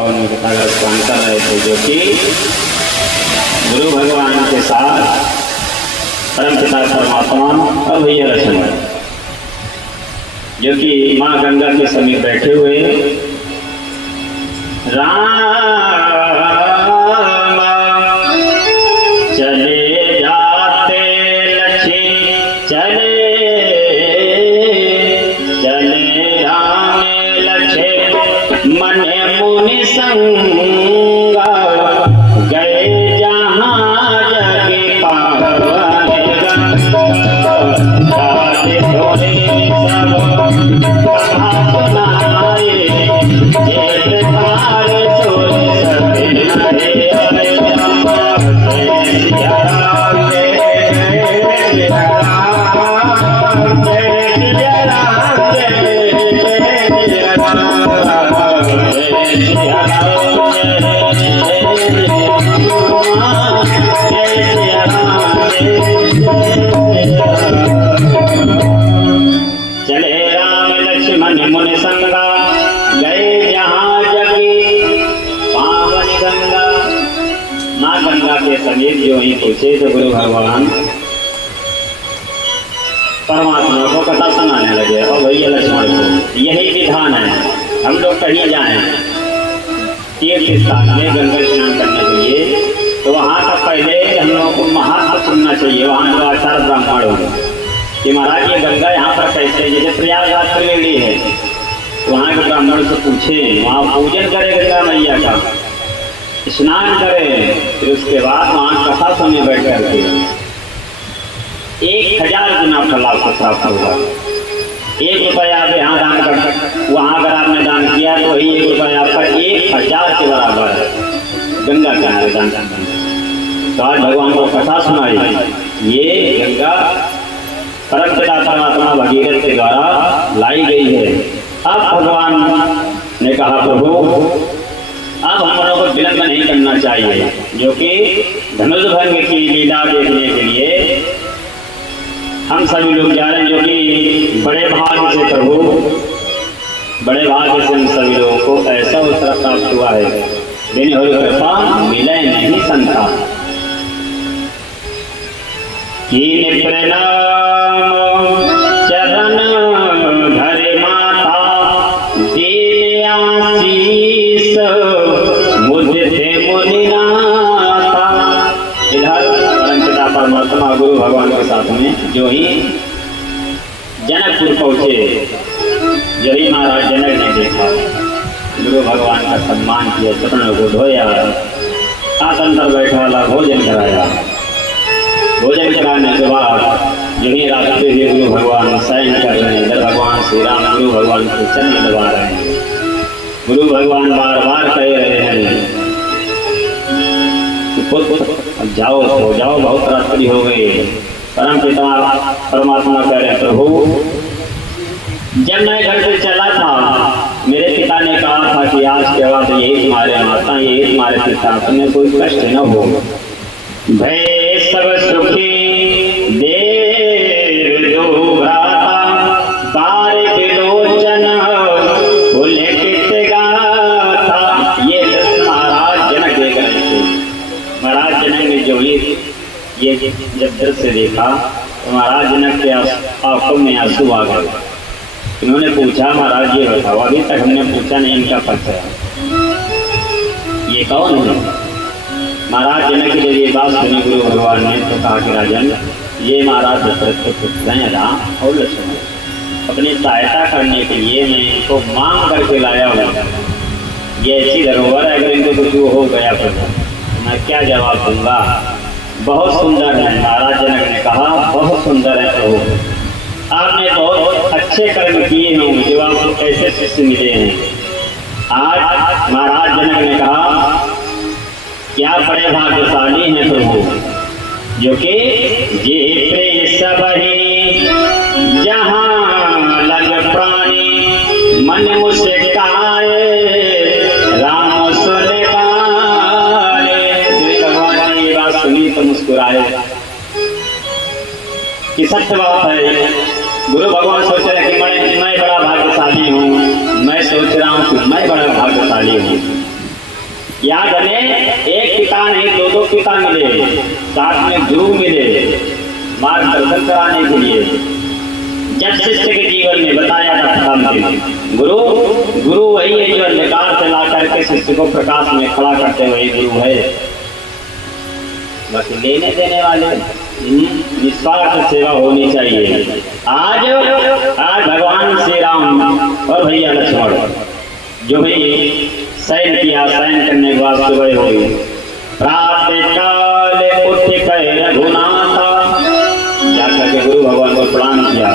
और उनके सागर स्नान कर रहे थे, जो कि गुरु भगवान के साथ परम पिता परमात्मा और भैया लक्ष्मण, जो कि माँ गंगा के समीप बैठे हुए राम चले जाते लक्ष्मी चले चले राम लक्ष्मी मन मुनि संगा गए जहाँ जग पावन धोरे सब कथा सुनाए जे प्रकार सुर चले राम लक्ष्मण मुनि संगा गए जहाँ जगी पावन गंगा। माँ गंगा के समीप जो ही पूछे तो गुरु भगवान परमात्मा को कथा सुनाने लगे और भैया लक्ष्मण को यही विधान है। हम लोग कहीं जाएं तीर्थ स्थान में गंगा स्नान करने के लिए तो वहाँ का पहले हम लोगों को महत्व सुनना चाहिए। वहाँ जो आचार ब्राह्मण हो कि महाराज ये गंगा यहाँ पर कैसे, जैसे प्रयागराज त्रिवेणी है तो वहाँ के ब्राह्मण से पूछे, वहाँ पूजन करें गंगा मैया का, स्नान करें, फिर उसके बाद वहाँ कथा सुने बैठ करके 1000 गुना फल आपको प्राप्त होगा। 1 रुपया आप यहाँ दान कर, वहाँ अगर आपने दान किया तो वही 1 रुपया आपका 1000 के बराबर है गंगा किनारे दान करना। तो आज भगवान को कथा सुनाई, ये गंगा परम पिता परमात्मा भगीरथ के द्वारा लाई गई है। अब भगवान ने कहा प्रभु अब हम लोगों को विलंब नहीं करना चाहिए, जो कि धनुष भंग की लीला देखने के लिए हम सभी लोग जा रहे हैं, जो कि बड़े भाग्य से प्रभु बड़े भाग्य से हम सभी लोगों को ऐसा अवसर प्राप्त हुआ है। दिन हो कृपा मिले नहीं संता कीन प्रणाम चरण धरे माता दीन आशीष मुझसे मुनिनाथा। इधर परम पिता परमात्मा गुरु भगवान के साथ में जो ही जनकपुर पहुँचे, यही महाराज जनक ने देखा, गुरु भगवान का सम्मान किया, चरणों को धोया, आसन पर बैठा वाला भोजन कराया। भोजन कराने के बाद यही रास्ते से गुरु भगवान शयन कर रहे हैं। इधर भगवान श्री राम गुरु भगवान के चरण दबा रहे हैं। गुरु भगवान बार बार कह रहे हैं अब जाओ तो जाओ, बहुत रात्रि हो गई। परम पिता परमात्मा कह रहे प्रभु जब मैं घर से चला था मेरे पिता ने कहा था कि आज के बाद यही तुम्हारे माता यही तुम्हारे पिता, तुम्हें कोई कष्ट न हो, भय सब सुखी देर दो भ्राता तार विलोचन उल्लेखित गाथा। ये दस महाराज जनक देख रहे थे। महाराज जनक ने जो ये जब दृश्य देखा तो महाराज जनक के आंखों में आंसू आ गए। इन्होंने पूछा महाराज ये बताओ, अभी तक हमने पूछा नहीं इनका परिचय, ये कौन है? महाराज जनक की जब ये बात सुनी गुरु भगवान ने तो कहा कि राजन ये महाराज दशरथ के पुत्र हैं राम और लक्ष्मण। अपनी सहायता करने के लिए मैं इनको मांग करके लाया हूँ। ये ऐसी धरोहर है, अगर इनको कुछ हो गया तो मैं क्या जवाब दूंगा? बहुत सुंदर है। महाराज जनक ने कहा बहुत सुंदर है प्रभु, आपने बहुत अच्छे कर्म किए हैं, जो आपको कैसे शिष्य मिले हैं। आज महाराज जनक ने कहा क्या बड़े भाग्यशाली हैं प्रभु, जो कि जे प्रेस बही जहाँ लग प्राणी मन मुझसे काए राम सुन गाए। भगवान ने ये बात सुनी तो मुस्कुराए कि सत्य बात है। गुरु भगवान सोच रहे कि मैं बड़ा भाग्यशाली हूँ, मैं सोच रहा हूँ कि मैं बड़ा भाग्यशाली हूँ। यहाँ जाने एक पिता नहीं, दो दो पिता मिले, साथ में गुरु मिले मार्गदर्शन कराने के लिए। जब शिष्य के जीवन में बताया था गुरु वही है जो अंधकार से ला करके शिष्य को प्रकाश में खड़ा करते हुए गुरु है। बस लेने देने वाले निस्वार्थ सेवा होनी चाहिए। आज भगवान श्री राम और भैया लक्ष्मण जो भी शयन किया, शयन करने के बाद सुबह हो गई, प्रातः काल उठ कर रघुनाथा, जाकर के गुरु भगवान को प्रणाम किया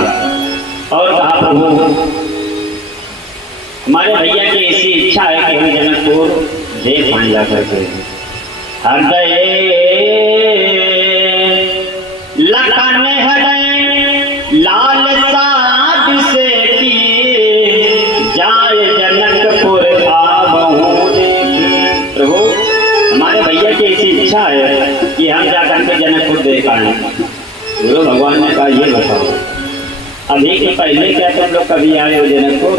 और कहा प्रभु हमारे भैया की ऐसी इच्छा है कि हम जनकपुर देख पाए जाकर के। हृदय लखन हृदय लाल साध से की जाए जनकपुर आवहु देखी। प्रभु हमारे भैया की ऐसी इच्छा है कि हम जाकर के जनकपुर देख आए। गुरु भगवान ने कहा ये बताओ अभी के पहले क्या तुम लोग कभी आए हो जनकपुर?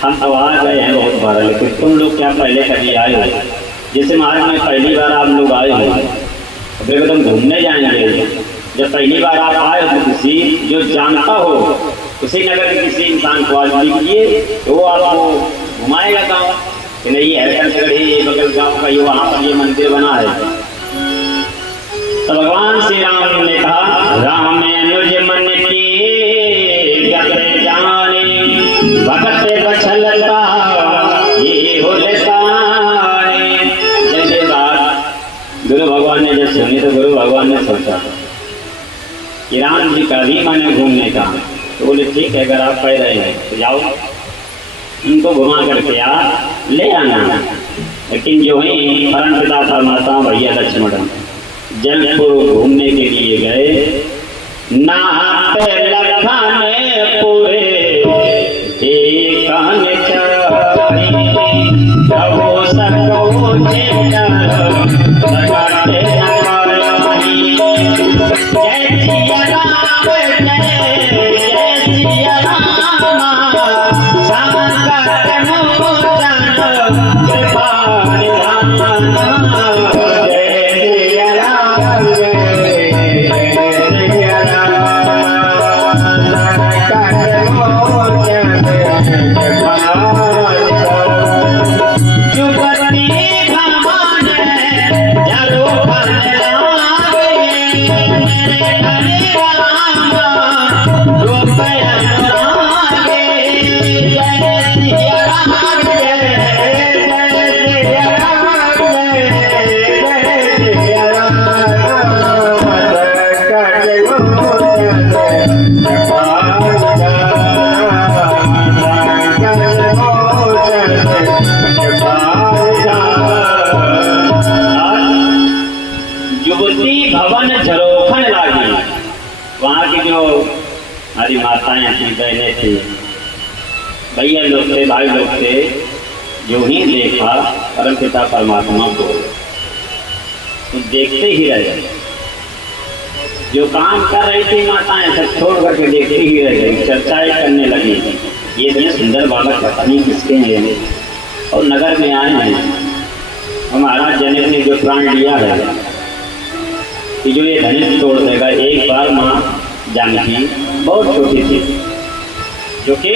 हम तो आ गए हैं बहुत बार, लेकिन तुम लोग क्या पहले कभी आए हो? जैसे महाराज में पहली बार आप लोग आए हो, अगर तुम घूमने जाएंगे, जब पहली बार आप आए हो तो किसी जो जानता हो उसी नगर के किसी इंसान को आज दिखिए तो वो आपको घुमाएगा गाँव कि नहीं है बगल गाँव का ये वहाँ पर ये मंदिर बना है। तो भगवान श्री राम ने कहा राम अनुज मन की जाने भगत बछलता ये हो जैसे बात गुरु भगवान ने जब सुनी तो गुरु भगवान ने सोचा कि राम जी का भी मन घूमने का, तो बोले ठीक है अगर आप कह रहे हैं तो जाओ उनको घुमा करके आप ले आना। लेकिन जो ही परम पिता परमात्मा भैया लक्ष्मण जनकपुर घूमने के लिए गए, नाते लखन पूरे देखन चाही, प्रभु सको लगाते नगारी, जय सिया राम जय सिया राम, संकट मोचन कृपा निधान, हमारी माताएं अपनी बहनें थी, भैया लोग थे, भाई लोग थे, जो ही देखा परम पिता परमात्मा को तो देखते ही रहे। जो काम कर रही थी माताएं सब छोड़ करके देखते ही रह गई, चर्चाएं करने लगी ये इतने सुंदर बालक पता नहीं किसके हैं और नगर में आए हैं। और महाराज जनक ने जो प्राण लिया है कि जो ये धनुष तोड़ देगा। एक बार माँ जानकी बहुत छोटी थी, जो कि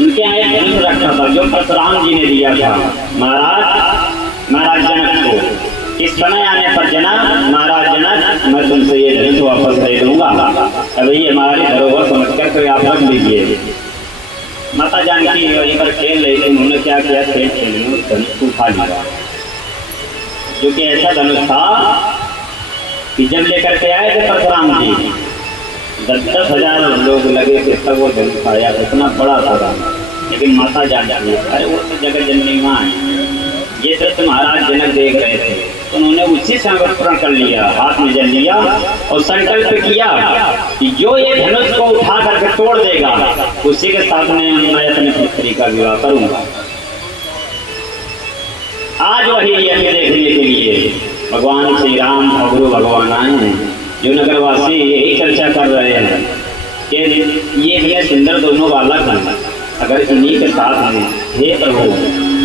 उनके यहाँ एक धनुष रखा था जो परशुराम जी ने दिया था महाराज जनक को। इस समय आने पर जनक महाराज जनक मैं तुमसे ये धनुष वापस दे दूंगा, अभी हमारी धरोहर समझ कर आप रख लीजिए। माता जानकी वहीं पर खेल रही थी, उन्होंने क्या किया खेल खेलने धनुष को उठा लिया, जो कि ऐसा धनुष था कि जब लेकर के आए थे परशुराम जी 10,000 लोग लगे थे तब वो धनुष आया, इतना बड़ा था। लेकिन माता जानकी अरे वो तो जगत जननी माँ है, ये दृश्य महाराज जनक देख रहे थे तो उन्होंने उसी समय प्रण कर लिया, हाथ में जल लिया और संकल्प किया कि जो ये धनुष को उठा करके तोड़ देगा उसी के साथ में मैं अपने पुत्री का विवाह करूंगा। आज वही यज्ञ देखने के लिए भगवान श्री राम और गुरु भगवान आए हैं, जो नगरवासी यही चर्चा कर रहे हैं कि ये इतने सुंदर दोनों बालक हैं, अगर इन्हीं के साथ में हे प्रभु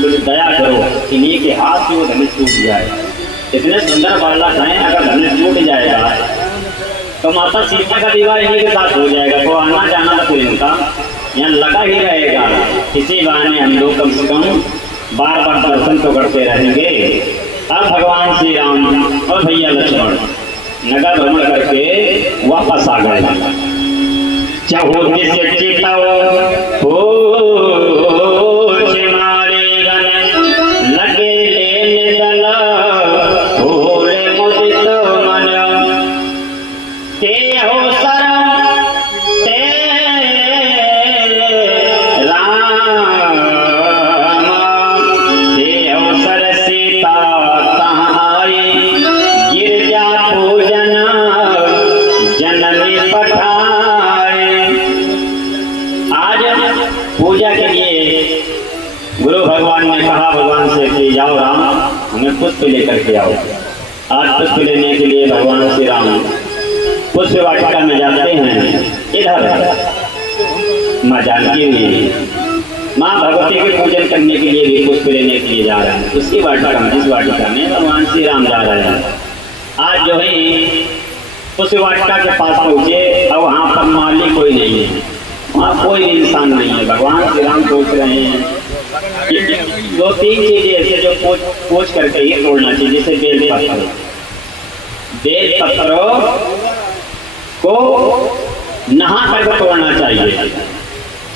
कुछ दया करो, इन्हीं के हाथ से वो धनुष टूट जाए। इतने सुंदर बालक हैं, अगर धनुष टूट जाएगा तो माता सीता का विवाह इन्हीं के साथ हो जाएगा, तो आना जाना तो फिर इनका यहाँ लगा ही रहेगा। इसी बहाने हम लोग कम से कम बार बार दर्शन तो करते रहेंगे। अब भगवान श्री राम और भैया लक्ष्मण नगर भ्रमण करके वापस आ गए। चहुत से चिताओ लगे लेने दला भोरे मुदित मन ते अवसर ते राम ते अवसर सीता तहाई गिरजा पूजन जननी पठाए। आज पूजा के लिए गुरु भगवान ने कहा भगवान से कि जाओ राम हमें पुष्प लेकर के आओ। आज पुष्प लेने के लिए भगवान श्री राम पुष्प वाटिका में जाते हैं। इधर माँ जानकी हुई माँ भगवती के पूजन करने के लिए भी पुष्प लेने के लिए जा रहे हैं। उसी वाटिका में, जिस वाटिका में भगवान श्री राम जा रहे हैं। आज जो है पुष्प वाटिका के पास पहुंचे और वहाँ पर माली कोई नहीं है, वहाँ कोई भी इंसान नहीं है। भगवान श्री राम सोच रहे हैं दो तीन चीजें ऐसे जो पूछ करके ही तोड़ना चाहिए, जैसे बेल पत्थर। बेल पत्थरों को नहा करके तोड़ना चाहिए,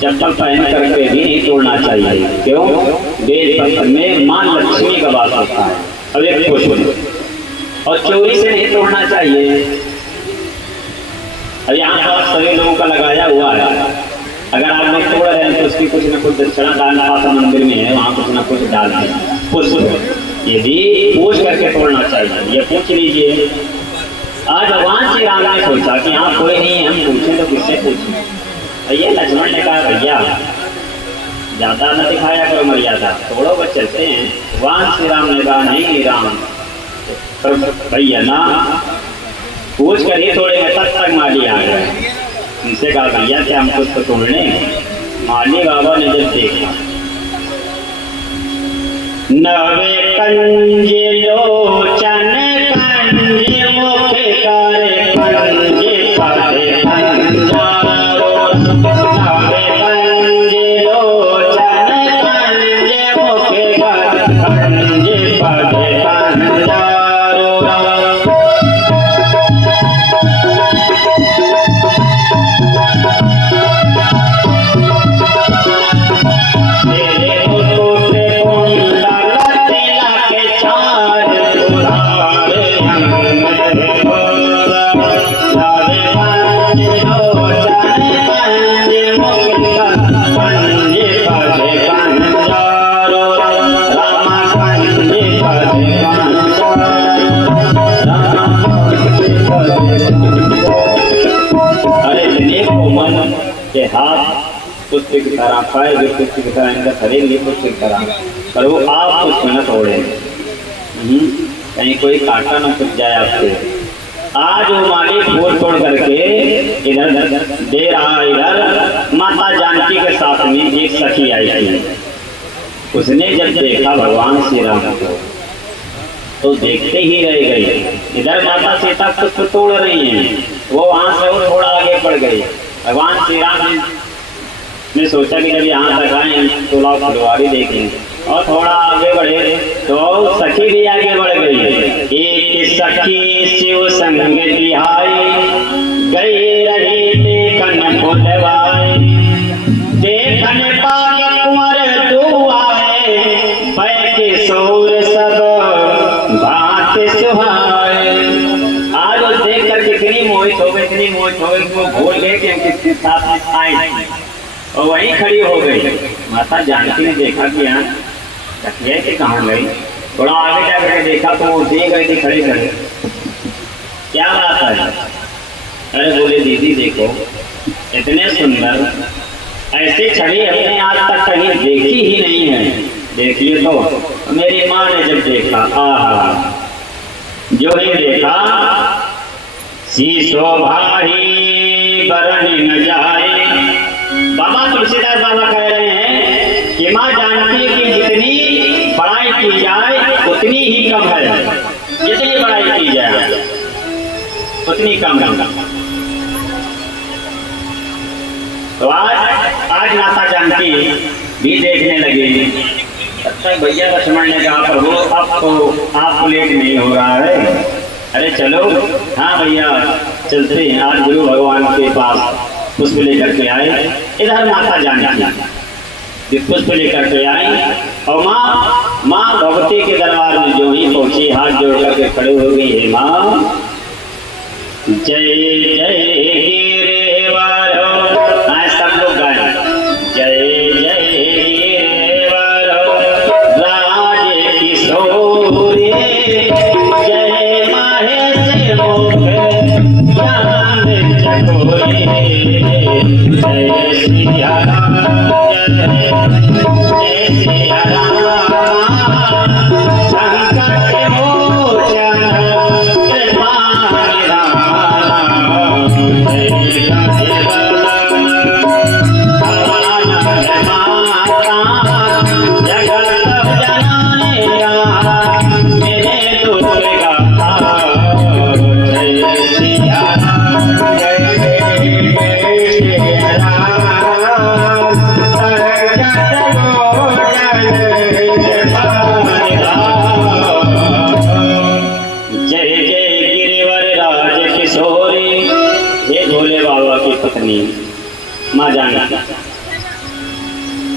चप्पल पहन करके भी नहीं तोड़ना चाहिए। क्यों? बेल पत्थर में मां लक्ष्मी का वास होता है। अब एक पुष्प और चोरी से नहीं तोड़ना चाहिए। अब यहाँ पर सभी लोगों का लगाया हुआ है, अगर आप लोग तोड़ रहे हैं तो उसकी कुछ न कुछ दक्षिणा डालना पाता मंदिर में है, वहाँ कुछ न कुछ डाल दें। पुष्प ये भी पूछ करके तोड़ना चाहिए, ये पूछ लीजिए। आज भगवान श्री राम ने सोचा कि यहाँ कोई नहीं है, हम पूछें तो किससे पूछें। भैया लक्ष्मण ने कहा भैया ज्यादा न दिखाया करो मर्यादा, तोड़ो बस चलते हैं। भगवान श्री राम ने कहा नहीं राम भैया ना पूछ कर ही तोड़ेंगे। तब तक माली आ गए, उनसे कहा भैया क्या हम कुछ तो तोड़ने। माली बाबा ने जब देखा नवे कंजे लोचन कंजे मुख करे पंजे पदे पंजारो। नवे कंजे लोचन कंजे मुख करे पंजे पदे पंजारो। हाथ पुष्प की तरह, पैर भी पुष्प की तरह, इनका शरीर भी पुष्प की तरह, पर वो आप पुष्प न तोड़े, कहीं कोई कांटा न फंस जाए आपसे। आज वो माली फूल तोड़ करके इधर दे रहा। इधर माता जानकी के साथ में एक सखी आई थी। उसने जब देखा भगवान श्री राम को तो देखते ही रह गई। इधर माता सीता पुष्प तोड़ रही हैं, वो वहां से वो थोड़ा आगे बढ़ गई। भगवान श्री राम ने सोचा कि जब यहाँ तक आए तो लाओ फुलवारी देखेंगे, और थोड़ा आगे बढ़े तो सखी भी आगे बढ़ गई। एक सखी शिव संग बिहाई गई रही देखन फुलवारी। देखन पाके कुंवर दो आए बैठे सौर सब बात सुहाए। आज वो देख कर कितनी मोहित हो गई, इतनी मोहित हो गई वो भूल गए कि हम किसके साथ में आए, और वहीं खड़ी हो गई। माता जानकी ने देखा कि यहाँ सखिया के कहाँ गई। थोड़ा आगे जाकर देखा तो वो दे गई थी खड़े खड़े। क्या बात है? अरे बोले दीदी देखो इतने सुंदर ऐसी छवि हमने आज तक कहीं देखी ही नहीं है। देखिए तो मेरी माँ ने जब देखा, आहा जो ही देखा शीशो भाई बरन न जाए। बाबा तुलसीदास बाबा कह रहे हैं माँ जानती है कि जितनी बड़ाई की जाए उतनी ही कम है, जितनी बड़ाई की जाए उतनी कम है। तो आज माता जानकी भी देखने लगी। अच्छा भैया लक्ष्मण ने कहा प्रभु अब तो आपको लेट नहीं हो रहा है, अरे चलो। हाँ भैया चलते हैं, आज गुरु भगवान के पास पुष्प लेकर के आए। इधर माता जानकी पुष्प लेकर के आई और माँ भगवती के दरबार में जो ही पहुंची हाथ जोड़ करके खड़े हो गई है। माँ जय जय गिरिवर, सब लोग गाए जय जय गिरिवर राज किशोरी, जय महेश मुख ज्ञान चकोरी, जय सिया राम जय सिया राम, संकट मोचन कृपानिधान, जय माँ जानकी,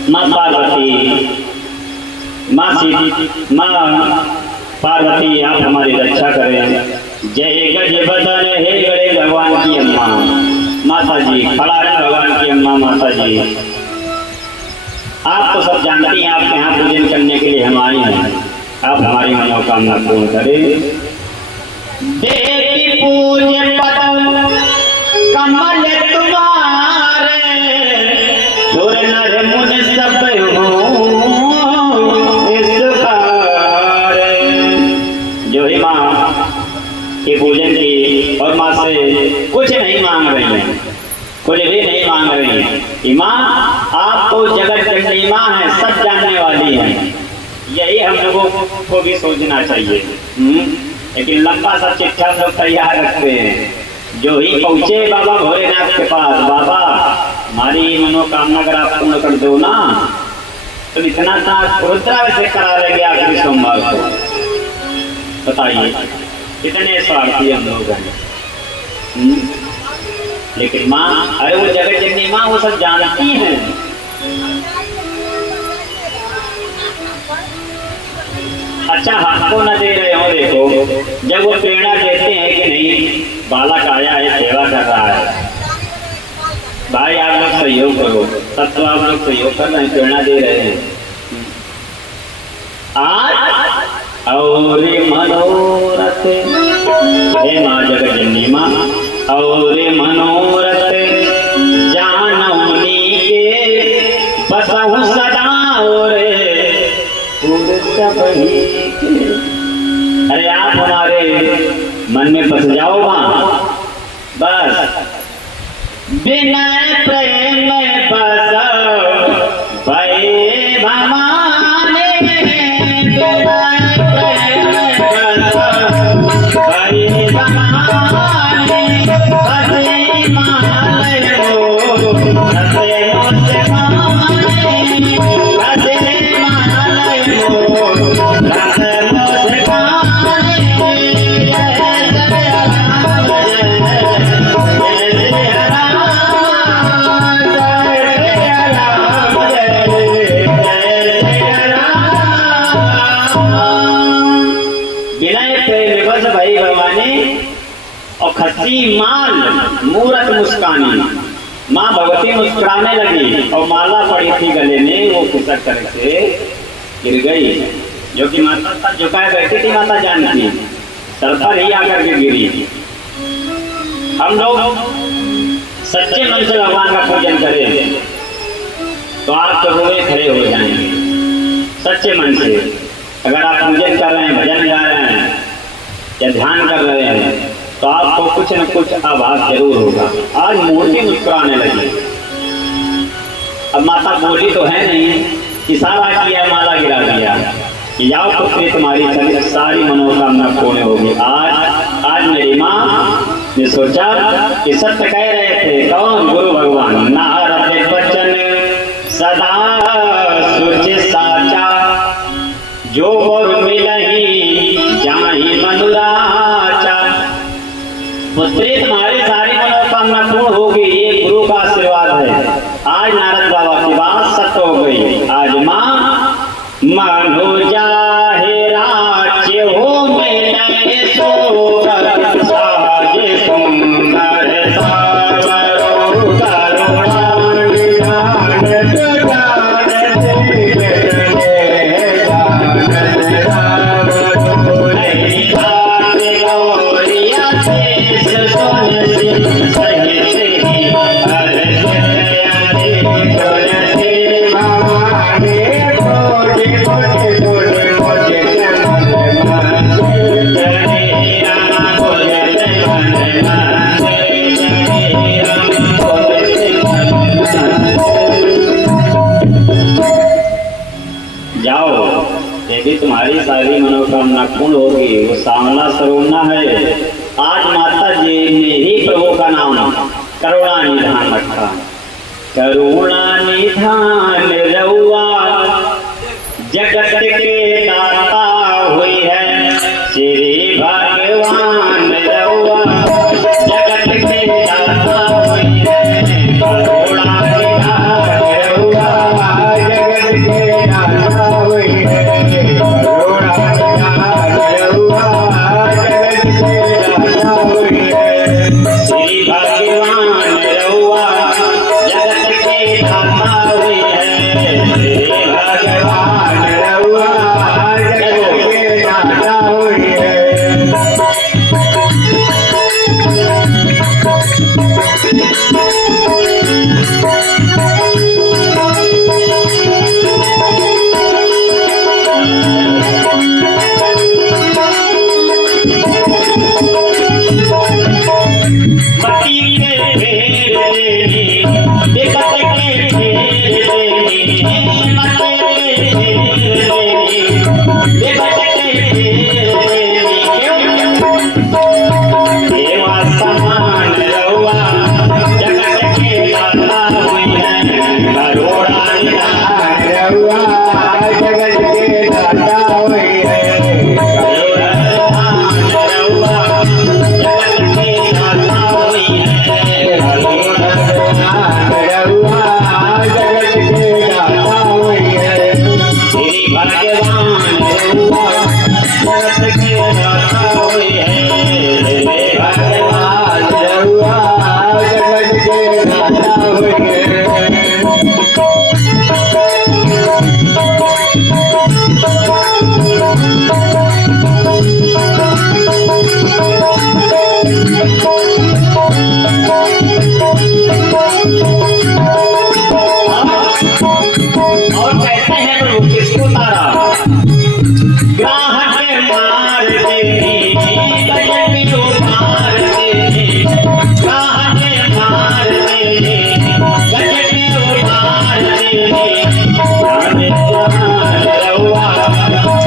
माँ पार्वती, माँ पार्वती आप हमारी रक्षा करें। जय गज बदन हे गणे भगवान की अम्मा, माता जी खड़ा है भगवान की अम्मा। माता जी आप तो सब जानती हैं, आपके यहाँ पूजन करने के लिए हम आए हैं, आप हमारी मनोकामना पूर्ण करें। देवी पूज्य पद कमल तुम्हारे, सुर नर मुनि सब हो इस बार। जो ही माँ के पूजन की और माँ से कुछ नहीं मांग रही है, कुछ भी नहीं मांग रही है। माँ आप तो जगत जननी माँ है, सब जानने वाली है, यही हम लोगों को भी सोचना चाहिए। लेकिन लंबा सा चिट्ठा सब तैयार रखते हैं। जो ही पहुंचे बाबा भोलेनाथ के पास, बाबा हमारी मनोकामना अगर आप पूर्ण कर दो ना तो इतना सा रुद्राभिषेक से करा लेंगे आखिरी सोमवार को। बताइए कितने स्वार्थी हम लोग हैं। लेकिन माँ, अरे वो जगत जननी माँ वो सब जानती हैं। अच्छा हमको न दे रहे हो, देखो जब वो प्रेरणा देते हैं कि नहीं बालक आया है सेवा कर रहा है, भाई आप लोग सहयोग करो, तब तो आप लोग सहयोग कर रहे हैं, प्रेरणा दे रहे हैं। आज और मनोरथ हे माँ जगत जननी माँ, और मनोरथ जानौनी के बसहु सदा और अरे आप हमारे मन में बस जाओ माँ, बस बिना प्रेम बस भय भवानी, बिना प्रेम बस भय भवानी, हसे मालय हो हसे मुझसे मानी, हसे मालय हो हसे मुझसे मानी, और खसी माल मूरत मुस्कानी। माँ भगवती मुस्कुराने लगी और माला पड़ी थी गले में, वो खिसक करके गिर गई। जो कि माता सर झुकाए बैठी थी माता जानकी, सर पर ही आकर के गिरी। हम लोग सच्चे मन से भगवान का पूजन करें तो आप तो रोए खड़े हो जाएंगे। सच्चे मन से अगर आप पूजन कर रहे हैं, भजन गा रहे हैं या ध्यान कर रहे हैं तो आपको कुछ न कुछ आभास जरूर होगा। आज मूर्ति मुस्कुराने लगी। अब माता बोली तो है नहीं, इशारा किया, माला गिरा दिया कि जाओ पुत्री तुम्हारी सारी मनोकामना पूर्ण होगी। आज मेरी माँ ने सोचा कि सत्य कह रहे थे कौन? गुरु भगवान। नारद वचन सदा सुच साचा, जो वर मिलही जाहि मनुराचा। पुत्री तुम्हारी सारी मनोकामना पूर्ण होगी, ये गुरु का आशीर्वाद है। आज नारद बाबा की बात सत्य हो गई। आज माँ मनुजा राज्य हो मिले सोगर, साजे सुंदर सावरो करुणा निधान जान जाओ, यदि तुम्हारी सारी मनोकामना पूर्ण होगी। वो सामना सरोना है। आज माता जी ने ही प्रभु का नाम करुणा निधान रखा। करुणा निधान रउआ जगत के दाता हुई है, श्री भगवान रउआ जगत के दाता हुई है। करुणा निधान रउआ जगत के दाता हुई है। करुणा निधान रउआ जगत के दाता हुई है। श्री भगवान रउआ जगत के दाता हुई है। श्री भगवान रउआ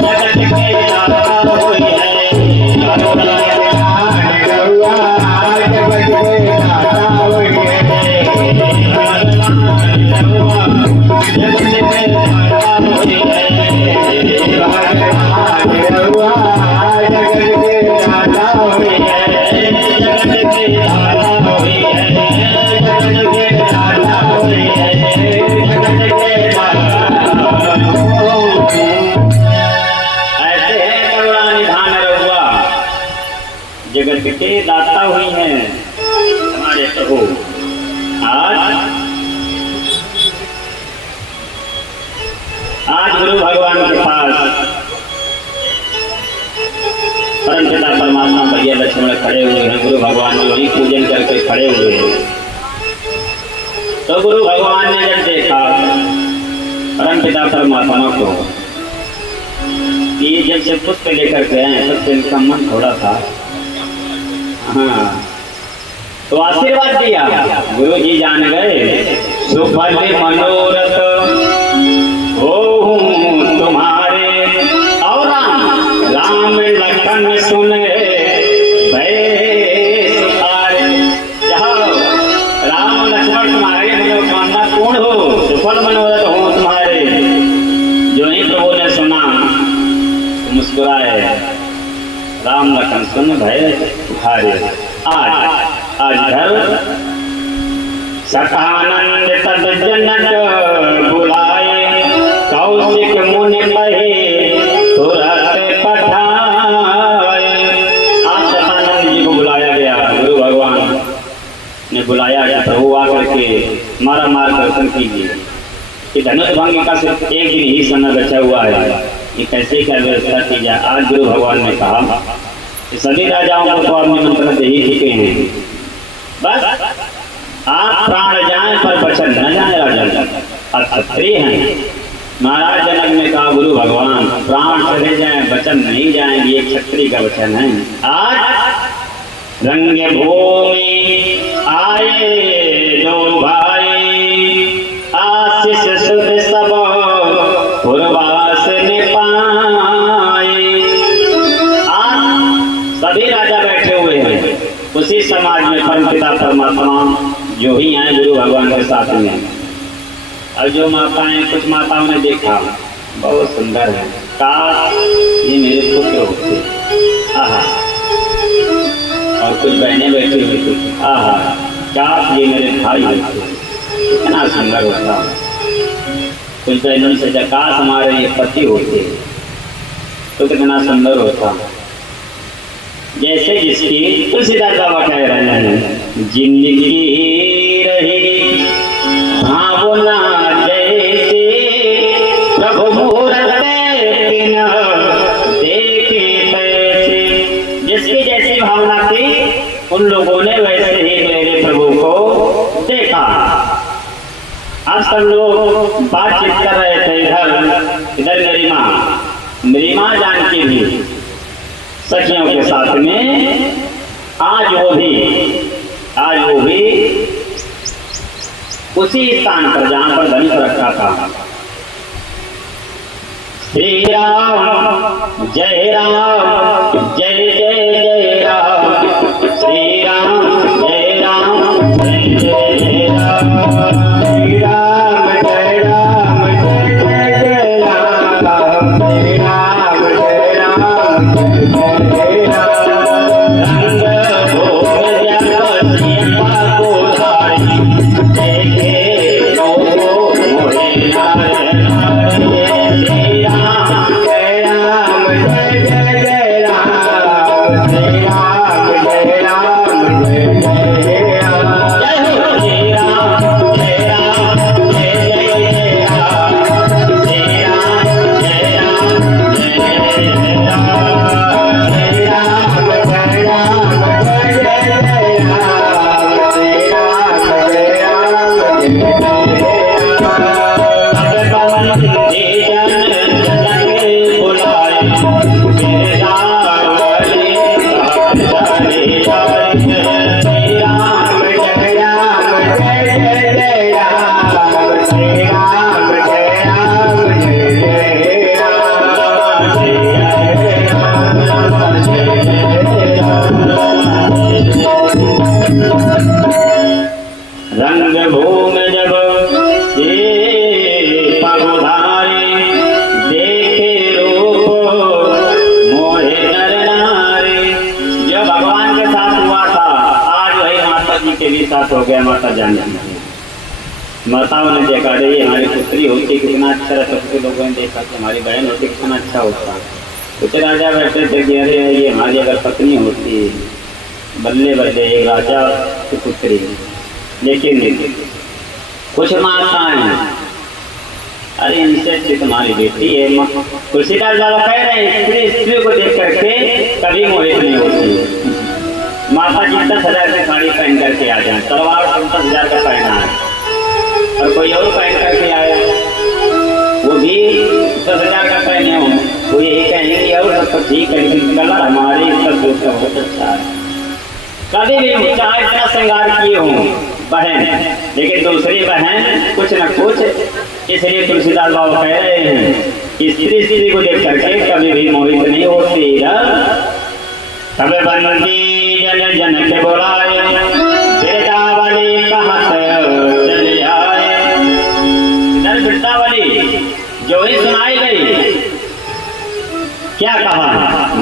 जगत के दाता हुई है। जगत के दाता हुई हैं हमारे प्रभु। आज गुरु भगवान के पास परम पिता परमात्मा भैया लक्ष्मण खड़े हुए हैं। गुरु भगवान ने वही पूजन करके खड़े हुए हैं। तो गुरु भगवान ने जब देखा परम पिता परमात्मा को, ये जब से पुष्प लेकर के आए तब से इनका मन थोड़ा था, हाँ, तो आशीर्वाद दिया। गुरु जी जान गए सुफल मनोरथ हो सफल मनोरथ हो तुम्हारे। जो ही प्रभु ने सुना तो मुस्कुराए, राम लखन सुन भय हारे। आज घर सखानंद तब जनक बुलाए, कौशिक मुनि कहे तुरंत पठाए। आज सखानंद जी को बुलाया गया, गुरु भगवान ने बुलाया कि प्रभु आकर के मारा मार दर्शन कीजिए कि धनुष भंग का सिर्फ एक दिन ही समय बचा हुआ है, ये कैसे क्या व्यवस्था की जाए। आज गुरु भगवान ने कहा कि सभी राजाओं को तो आप निमंत्रण दे ही चुके हैं, बस आप प्राण जाए पर वचन न जाए। राजा आप क्षत्रिय हैं। महाराज जनक ने कहा गुरु भगवान प्राण चले जाए वचन नहीं जाएंगे, ये क्षत्रिय का वचन है। आज रंग भूमि आए दो भाई, आशीष सुध सब पूर्वास ने पाए। आज सभी राजा बैठे हुए हैं उसी समाज में, परमपिता परमात्मा जो ही हैं गुरु भगवान के साथ में। और जो माताएं, कुछ माताओं ने देखा बहुत सुंदर है, काश ये मेरे पुत्र होते, आहा। और कुछ बहनें बैठी हुई थी, आहा काश ये मेरे भाई होते, कितना सुंदर होता। कुछ बहनों से काश हमारे ये पति होते तो कितना सुंदर होता। जैसे जिसकी तुलसीदास बाबा कह रहे हैं, जिंदगी रही भावना जैसे प्रभु मूरत बिन देखे तैसे। जिसकी जैसी भावना थी उन लोगों ने वैसे ही मेरे प्रभु को देखा। अब सब लोग बातचीत कर रहे थे, इधर मेरी माँ जानकी भी सखियों के साथ में आज वो भी उसी स्थान पर जहां पर धनुष रखा था। श्री राम जय राम जय जय जय राम, श्री राम जय राम जय जय जय राम, श्री राम जय राम जय जय जय राम, श्री राम जय राम जय जय जय राम। रंग भोग जब सीता को धारी, देखे लोगों मोहे नारे नारे। श्री राम जय राम जय जय जय राम, श्री राम जय राम जय जय जय राम। जय हो श्री राम जय राम जय जय जय राम, श्री राम जय राम जय जय जय राम, श्री राम जय राम जय जय जय राम, श्री राम जय राम जय जय जय राम। भगवान जी जन जनक बुलाए, मेरे रावली चले जाए। श्री राम जय राम जय जय जय राम, श्री राम जय राम जय जय राम, जय जय राम जय जय राम। रंग भूमि जब ये पगुधारे, देखे रूप मोहे नर नारी। जो भगवान के साथ हुआ था आज वही माता जी के भी साथ हो गया। माता जान माताओं ने देखा, अरे ये हमारी पुत्री होती कितना अच्छा रहता। कुछ लोगों ने देखा कि हमारी बहन होती कितना अच्छा होता। कुछ राजा बैठे थे कि अरे ये हमारी अगर पत्नी होती, बल्ले बल्ले एक राजा की पुत्री। लेकिन कुछ माताएं, अरे इनसे अच्छी तुम्हारी बेटी है। तुलसीदास बाबा कह रहे हैं स्त्री को देख करके कभी मोहित नहीं होती। माता जी 10,000 की साड़ी पहन करके आ जाए, तलवार 50,000 का पहना है और कोई और पहन करके आया, वो भी 10,000 का पहने हो, वो यही कहेंगे और सब तो ठीक है, लेकिन गला हमारे सब बहुत अच्छा है। कभी भी चाहे इतना श्रृंगार किए हों बहन, लेकिन दूसरी बहन कुछ न कुछ। इसलिए तुलसीदास बाबा कह रहे हैं स्त्री को देख करके कभी भी मोहित नहीं होती। तब बंदी जन जन के बुलाए, बेटावली कहत चले आए। शब्दावली जो ही सुनाई गई। क्या कहा?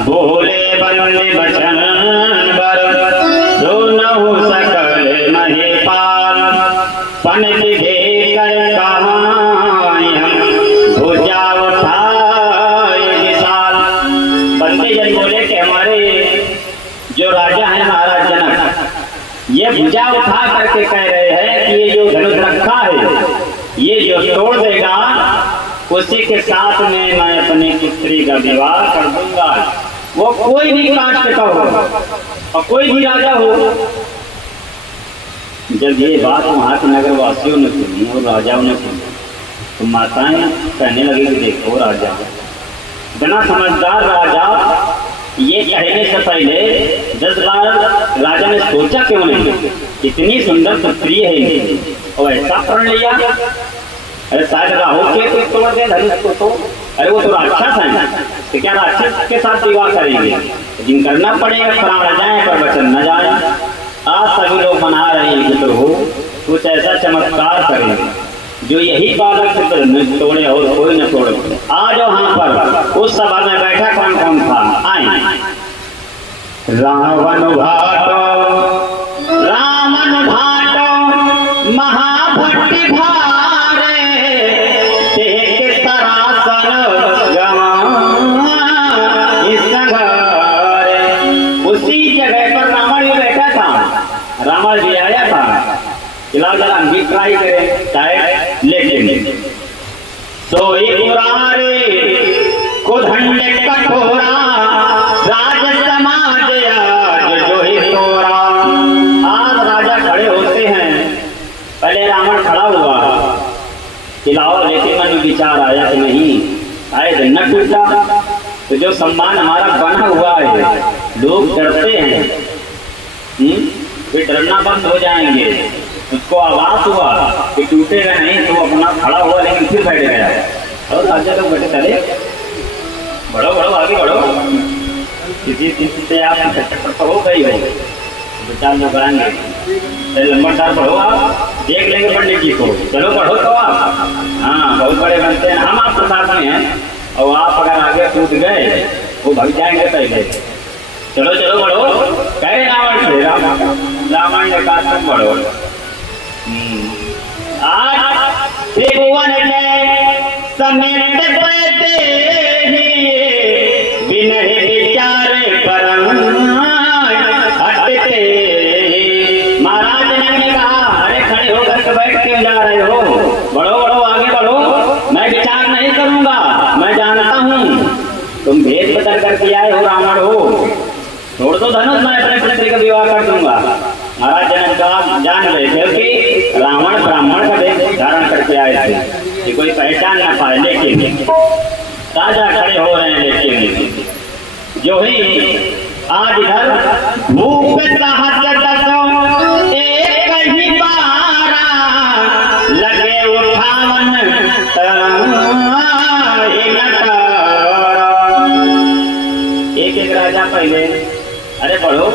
बोले बंदे बचन बर सुनहु सकल महिपाल पनत घेकर कहाय हम भुजा उठाए विशाल। बंदे जन बोले कि हमारे जो राजा है महाराज जनक, ये भुजा उठा करके कह रहे हैं कि ये जो धनुष रखा है ये जो तोड़ देगा उसी के साथ में मैं अपनी पुत्री का विवाह कर दूंगा। वो कोई भी कास्ट का हो और कोई भी राजा हो। जब ये बात वहां के नगर वासियों ने सुनी और राजाओं ने सुनी तो माताएं कहने लगी कि देखो राजा, बिना समझदार राजा ये कहने से पहले 10 बार राजा ने सोचा क्यों नहीं? इतनी सुंदर पुत्री है और ऐसा प्रण लिया। अरे शायद राहु के कुछ तोड़ दे धनुष को तो, अरे वो तो राक्षस है तो क्या राक्षस के साथ विवाह करेंगे? लेकिन करना पड़ेगा, प्राण जाए पर वचन न जाए। आज सभी लोग मना रहे हैं कि प्रभु कुछ ऐसा चमत्कार करेंगे जो यही बालक से तोड़े और कोई न तोड़े। आज वहां पर उस सभा में बैठा कौन कौन था? आए रावण भाटो महाभट्टी भारे तेक तरासन उसी जगह पर रावण भी बैठा था। रावण भी आया था। फिलहाल जरा हम भी ट्राई करें शायद लेकिन सोई पुरारे कुधंड कठोरा राज समाज आज जो ही तोरा। आज राजा खड़े होते हैं, पहले रावण खड़ा हुआ खिलाओ, लेकिन मन में विचार आया कि नहीं शायद न टूटा तो जो सम्मान हमारा बना हुआ है लोग डरते हैं, वे डरना बंद हो जाएंगे। उसको आवाज हुआ कि टूटेगा नहीं तो अपना खड़ा हुआ, लेकिन फिर बैठ गया। और राजा लोग बैठे चले बढ़ो बढ़ो आगे बढ़ो, किसी चीज से आप हो गई हो विचार में बढ़ाएंगे। लंबरदार बढ़ो, आप देख लेंगे पंडित जी को, चलो बढ़ो तो आप। हाँ बहुत बड़े बनते हैं, हम आपके साथ में हैं और आप अगर आगे कूद गए वो भग जाएंगे पहले। चलो चलो बढ़ो कह रावण से। रावण ने कहा तुम बढ़ो। आज त्रिभुवन के समेत बैठे बिन विचार परम हटते। महाराज ने कहा अरे खड़े होकर के बैठ क्यों जा रहे हो? बढ़ो बढ़ो आगे बढ़ो, मैं विचार नहीं करूंगा, मैं जानता हूँ तुम भेद बदल करके आए हो, रावण हो। छोड़ दो धनुष, मैं अपने पुत्री का विवाह कर दूंगा। महाराज जनक का जान रहे थे कि रावण ब्राह्मण का वेश धारण करके आए थे, ये कोई पहचान ना पाए। लेकिन राजा खड़े हो रहे हैं, लेकिन जो ही आज इधर भूप एक ही बारा लगे उठावन एक एक राजा पहले अरे बढ़ो,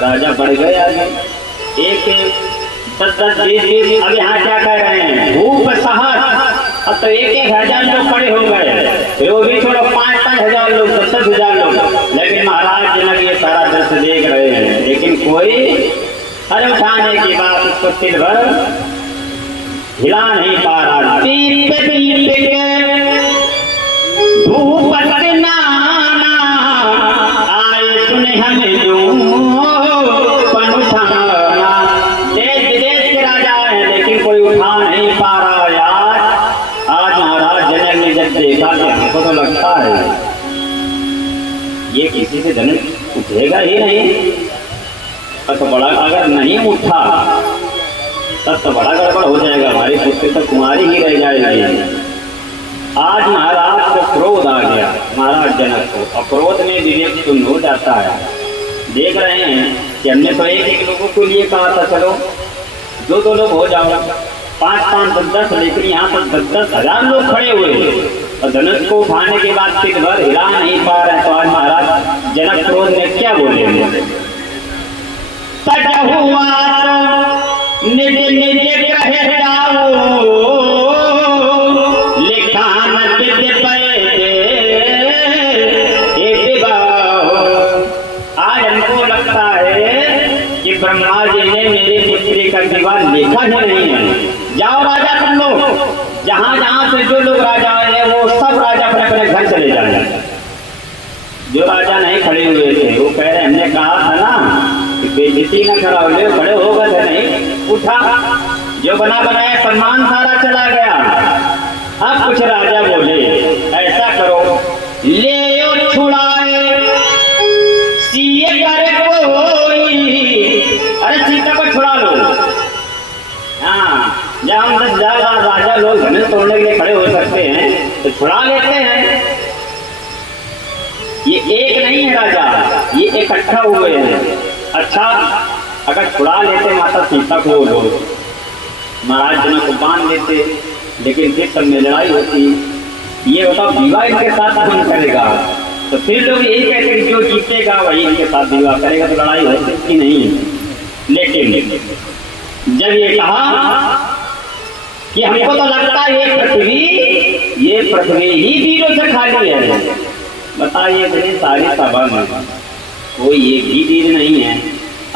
राजा बढ़ गए आगे एक 10-10 20-20। अब यहाँ क्या कह रहे हैं? भूप सहस्र। अब तो 1,000 लोग खड़े हो गए, वो भी छोड़ो 5-5 हजार लोग, 10-10 हजार लोग। लेकिन महाराज जनक ये सारा दृश्य देख रहे हैं, लेकिन कोई हर उठाने की बात उसको सिर भर हिला नहीं पा रहा। दीप दीप के भूप नाना आए सुने हमें जो देश विदेश के राजा है, लेकिन कोई उठा नहीं पा रहा। यार आज महाराज जनक ने जब देखा कि हमको तो लगता है ये किसी से धनुष उठेगा ही नहीं, तो बड़ा अगर नहीं उठा तब तो बड़ा गड़बड़ हो जाएगा, हमारी पुत्री तो कुमारी ही रह जाएगी। आज महाराज को क्रोध आ गया, महाराज जनक को, और क्रोध में विवेक शून्य हो जाता है। देख रहे हैं कि हमने तो एक लोगों के लिए कहा था चलो 2-2 लोग हो जाओ, 5-5 10-10, लेकिन यहाँ पर 10-10 हजार लोग खड़े हुए और धनुष को उठाने के बाद सिर भर हिला नहीं पा रहे। तो आज महाराज जनक क्रोध में क्या बोलेंगे? निज निज कहे जाओ जहां जहां से जो लोग राजा आए हैं वो सब राजा अपने अपने घर चले जाए। जो राजा नहीं खड़े हुए थे वो कह रहे हमने कहा था ना कि बेइज्जती न कराओ, ले खड़े हो गए नहीं उठा, जो बना बनाया सम्मान सारा चला गया। अब कुछ राजा बोले ऐसा करो, ले छुड़ाए सीए करे कोई, अरे सीता को छुड़ा लो। हाँ, जब हम 10,000 राजा लोग घने तोड़ने के लिए खड़े हो सकते हैं तो छुड़ा लेते हैं। ये एक नहीं है राजा, ये इकट्ठा हुए हैं। अच्छा, अगर छुड़ा लेते माता सीता को लोग, महाराज जनक को बांध लेते, लेकिन फिर सब में लड़ाई होती। ये बताओ विवाह इनके साथ कौन करेगा? तो फिर लोग यही कहते कि जो जीतेगा वही इनके साथ विवाह करेगा, तो लड़ाई हो सकती नहीं। लेकिन जब ये कहा कि हमको तो लगता है ये पृथ्वी ही वीरों से खाली है, बताइए इतनी सारी सभा में कोई एक ही वीर नहीं है।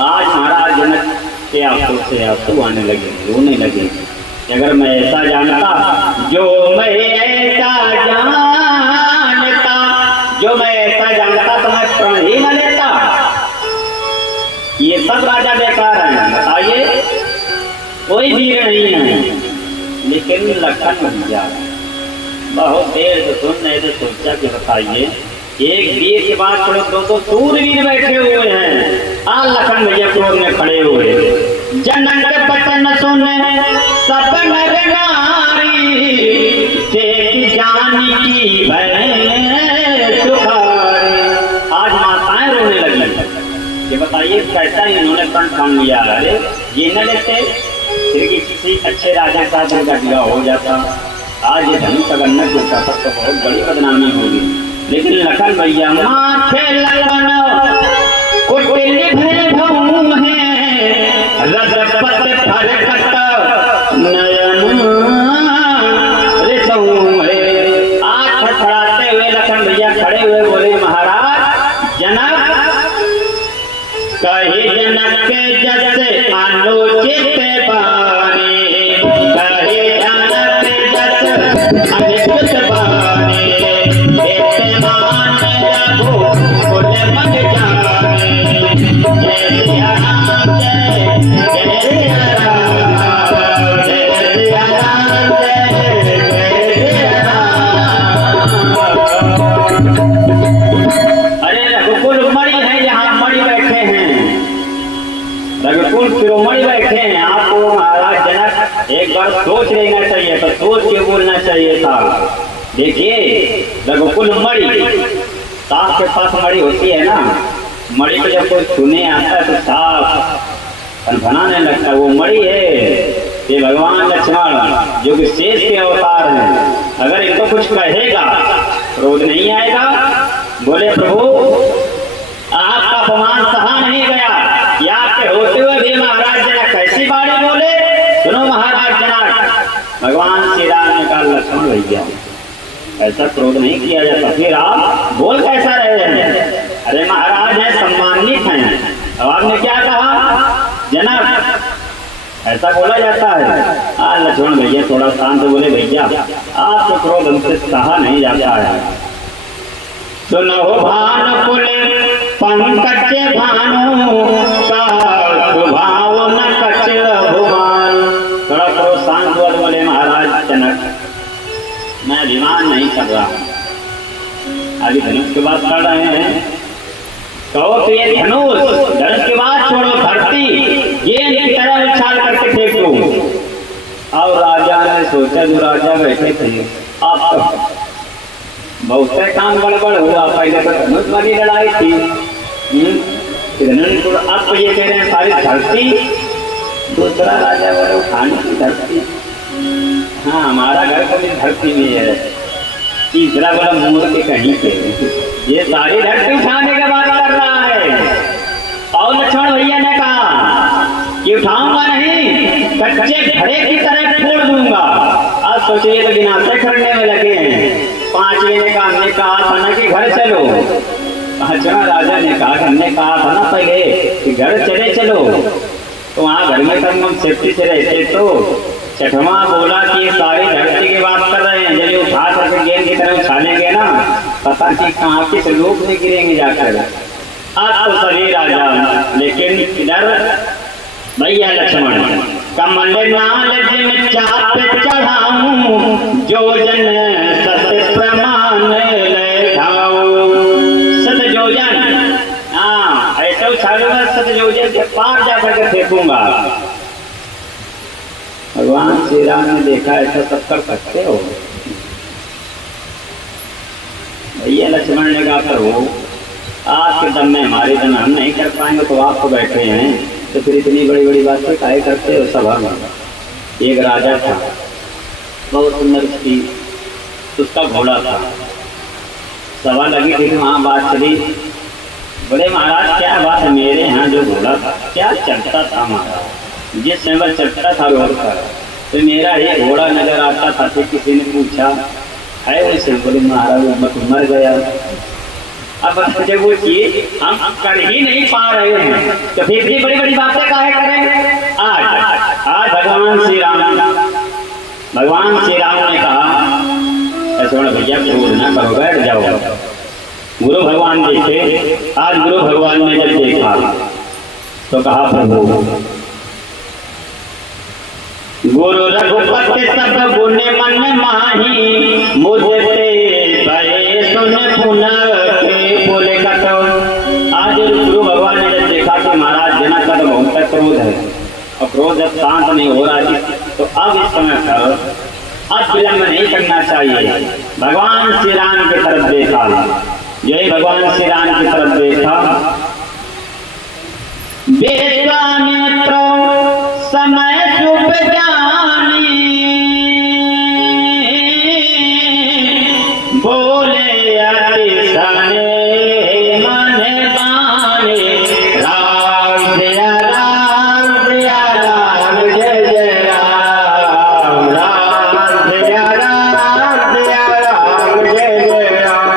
आज महाराज जनक के आंसू से आंसू आने लगे, रोने लगे। अगर मैं ऐसा जानता, जो मैं ऐसा जानता तो मैं प्रण ही न लेता। ये सब राजा बेकार हैं, बताइए कोई वीर नहीं है। लेकिन लखन भैया बहुत देर से सुन रहे थे, सोचा कि बताइए एक वीर के बाद थोड़े दो सूरवीर बैठे हुए हैं। आ लखन भैया क्रोध में खड़े हुए, जनक के बचन सुने सब नर नारी, तेरी जान की भय सुखारी। आज माताएं रोने लगी। ये बताइए कैसा इन्होंने प्रण ठान लिया। अरे ये न लेते फिर किसी अच्छे राजा का इनका विवाह हो जाता। आज ये धनुष अगर न टूटा तब तो बहुत बड़ी बदनामी होगी। लेकिन लखन भैया माथे लगन कुटिल भैभव है, रजपत फरकत नयन ऋतु है। आँख फड़फड़ाते हुए लखन भैया खड़े हुए बोले, महाराज जनक कहे जनक के जैसे अनुचित बानी, कहे जनक के जैसे अनुचित बानी, शिरोमणि बैठे हैं। आपको महाराज जनक एक बार सोच लेना चाहिए, तो सोच के बोलना चाहिए था। देखिए रघुकुल मणि, साफ के पास मणि होती है ना, मणि को जब कोई छूने आता है तो साफ बनाने लगता है। वो मणि है ये भगवान लक्ष्मण जो कि शेष के अवतार हैं। अगर इनको कुछ कहेगा क्रोध नहीं आएगा। बोले प्रभु आपका अपमान सहा नहीं गया, या आपके होते हुए भी महाराज जनक कैसी बाड़ी बोले। सुनो महाराज जनक, भगवान श्री राम ने कहा लक्ष्मण भैया ऐसा क्रोध नहीं किया जाता, फिर आप बोल कैसा रहे हैं? अरे महाराज है सम्मानित हैं। अब आपने क्या कहा जनक, ऐसा बोला जाता है। लक्ष्मण भैया थोड़ा शांत बोले, भैया आपको क्रोध हमसे सहा नहीं जाता है। सुनो भानुकुल पंकज भानु का स्वभाव न कच भुवन। थोड़ा थोड़ा शांत बोले महाराज जनक, मैं अभिमान नहीं कर रहा हूँ। अभी धनुष की बात कर रहे हैं, कहो तो ये धनुष की बात छोड़ो, धरती गेंद की तरह उछाल करके फेंक दो। और राजा ने सोचा, जो राजा बैठे थे, आप बहुत से काम गड़बड़ हुआ। पहले तो धनुष वाली लड़ाई थी, अब ये कह रहे हैं सारी धरती। दूसरा राजा बोले उठाने की धरती, हाँ हमारा घर का भी धरती में है। तीसरा बोला मोर के कहीं पे, ये सारी धरती उठाने की बात कर रहा है। और लक्ष्मण भैया ने कहा कि उठाऊंगा नहीं, कच्चे घड़े की तरह फोड़ दूंगा। अब सोचिए तो विनाशे करने में लगे हैं। 5 महीने का हमने कहा था ना कि घर चलो। पांचवा राजा ने कहा, हमने कहा था ना पहले कि घर चले चलो, तो वहाँ घर में तब हम सेफ्टी से रहते तो छठवां बोला कि ये सारी धरती की बात कर रहे हैं, जब ये उठा करके गेंद की तरह उछालेंगे ना, पता नहीं कहाँ किस लोक में गिरेंगे जाकर। अब तो सभी राजा, लेकिन इधर भैया लक्ष्मण कमल नाल जिन चाप चढ़ाऊं, जो जन सत प्रमाण ले जाऊं। सत जोजन, हाँ ऐसा उछालूंगा, सत जोजन के पार जाकर के फेंकूंगा। भगवान श्री राम ने देखा ऐसा सब कर सकते हो? भैया लक्ष्मण ने कहा प्रभु आपके दम में हमारे दम हम नहीं कर पाएंगे, तो आप तो बैठे हैं, तो फिर इतनी बड़ी बड़ी बातें काहे करते हो? सभा में एक राजा था, बहुत सुंदर उसकी उसका घोड़ा था। सभा लगी थी, वहाँ बात चली, बड़े महाराज क्या बात है, मेरे यहाँ जो घोड़ा था क्या चलता था महाराज, जिस समय चलता था रोड पर, तो मेरा ही घोड़ा नजर आता था। फिर किसी ने पूछा है वैसे, बोले महाराज मर गया। अब जब वो चीज हम कर ही नहीं पा रहे हैं, तो फिर भी बड़ी बड़ी बातें काहे करें? आज भगवान श्री राम ने कहा ऐसा भैया क्रोध ना करो, बैठ जाओ। गुरु भगवान देखे, आज गुरु भगवान ने जब देखा तो कहा प्रभु गुरु रघुपति सब गुण मन माही, मुझे भय सुन पुनः बोले कटो। आज गुरु भगवान ने जब देखा कि महाराज जनक का तो बहुत क्रोध है, और क्रोध जब शांत नहीं हो रहा है, तो अब इस समय पर अब विलंब नहीं करना चाहिए। भगवान श्री राम की तरफ देखा, यही भगवान श्री राम की तरफ देखा, विश्वामित्र समय शुभ जानी, बोले अति सने मन बाने, राम जय राम जय जय राम, राम जय राम जय जय राम।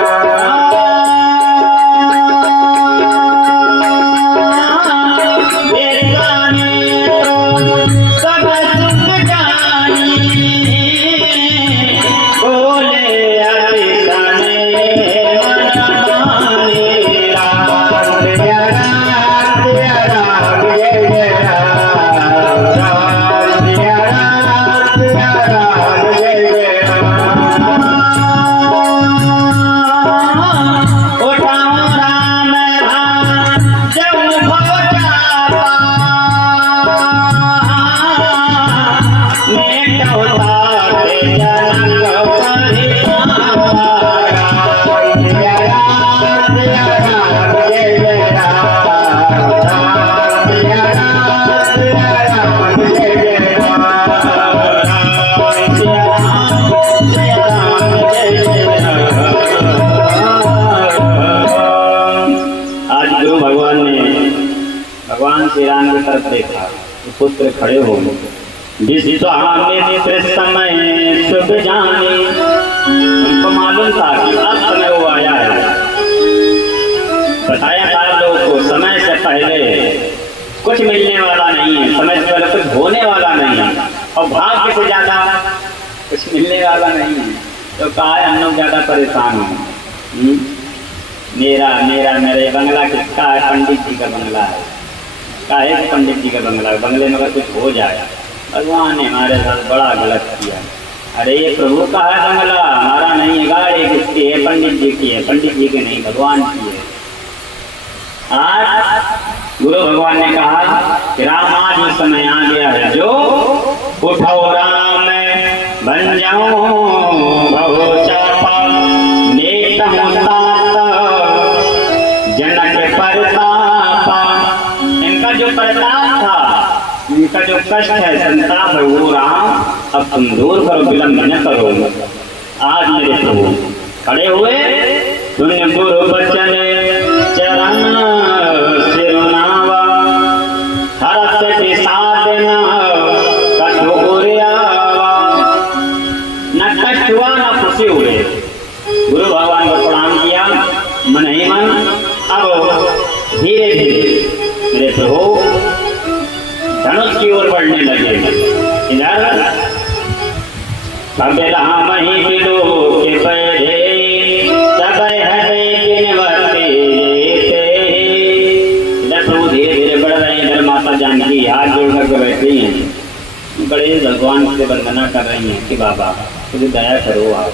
भगवान श्री राम की तरफ देखा, पुत्र खड़े हो विश्वामित्र समय शुभ जाने, उनको मालूम था कि अब समय वो आया है। बताया था लोगों को समय से पहले कुछ मिलने वाला नहीं है, समय से पहले कुछ होने वाला नहीं है, और भाग्य से ज्यादा कुछ मिलने वाला नहीं है। तो कहा हम लोग ज्यादा परेशान हो, मेरा मेरा मेरे बंगला किसका है? पंडित जी का बंगला है। का है पंडित जी का बंगला, बंगले में अगर कुछ हो जाए, भगवान ने हमारे साथ बड़ा गलत किया। अरे ये प्रभु का है बंगला, हमारा नहीं है, गाड़ी किसकी है? पंडित जी की है, पंडित जी की नहीं, भगवान की है। आज गुरु भगवान ने कहा कि राम आज उस समय आ गया है, जो उठो राम बन जाओ बहु चापा, नेता जनक परतापा। इनका जो प्रताप था, इनका जो कष्ट है, संताप है, वो राम अब तुम दूर करो, विलंब न करो। आज मेरे प्रभु खड़े हुए, सुन गुरु बचन चरण सिरुनावा, हरत के साथ न कठोरियावा। न कष्ट हुआ न खुशी हुए, गुरु भगवान को प्रणाम किया मन ही मन। अब धीरे धीरे मेरे प्रभु धनुष की ओर बढ़ने लगे। इधर अब राम ही बिलो के पढ़े सब हरे बिनवते प्रभु धीरे धीरे बढ़ रहे हैं। इधर माता जानकी हाथ जोड़ करके बैठी हैं, बड़े भगवान से वंदना कर रही हैं कि बाबा मुझे दया करो आप,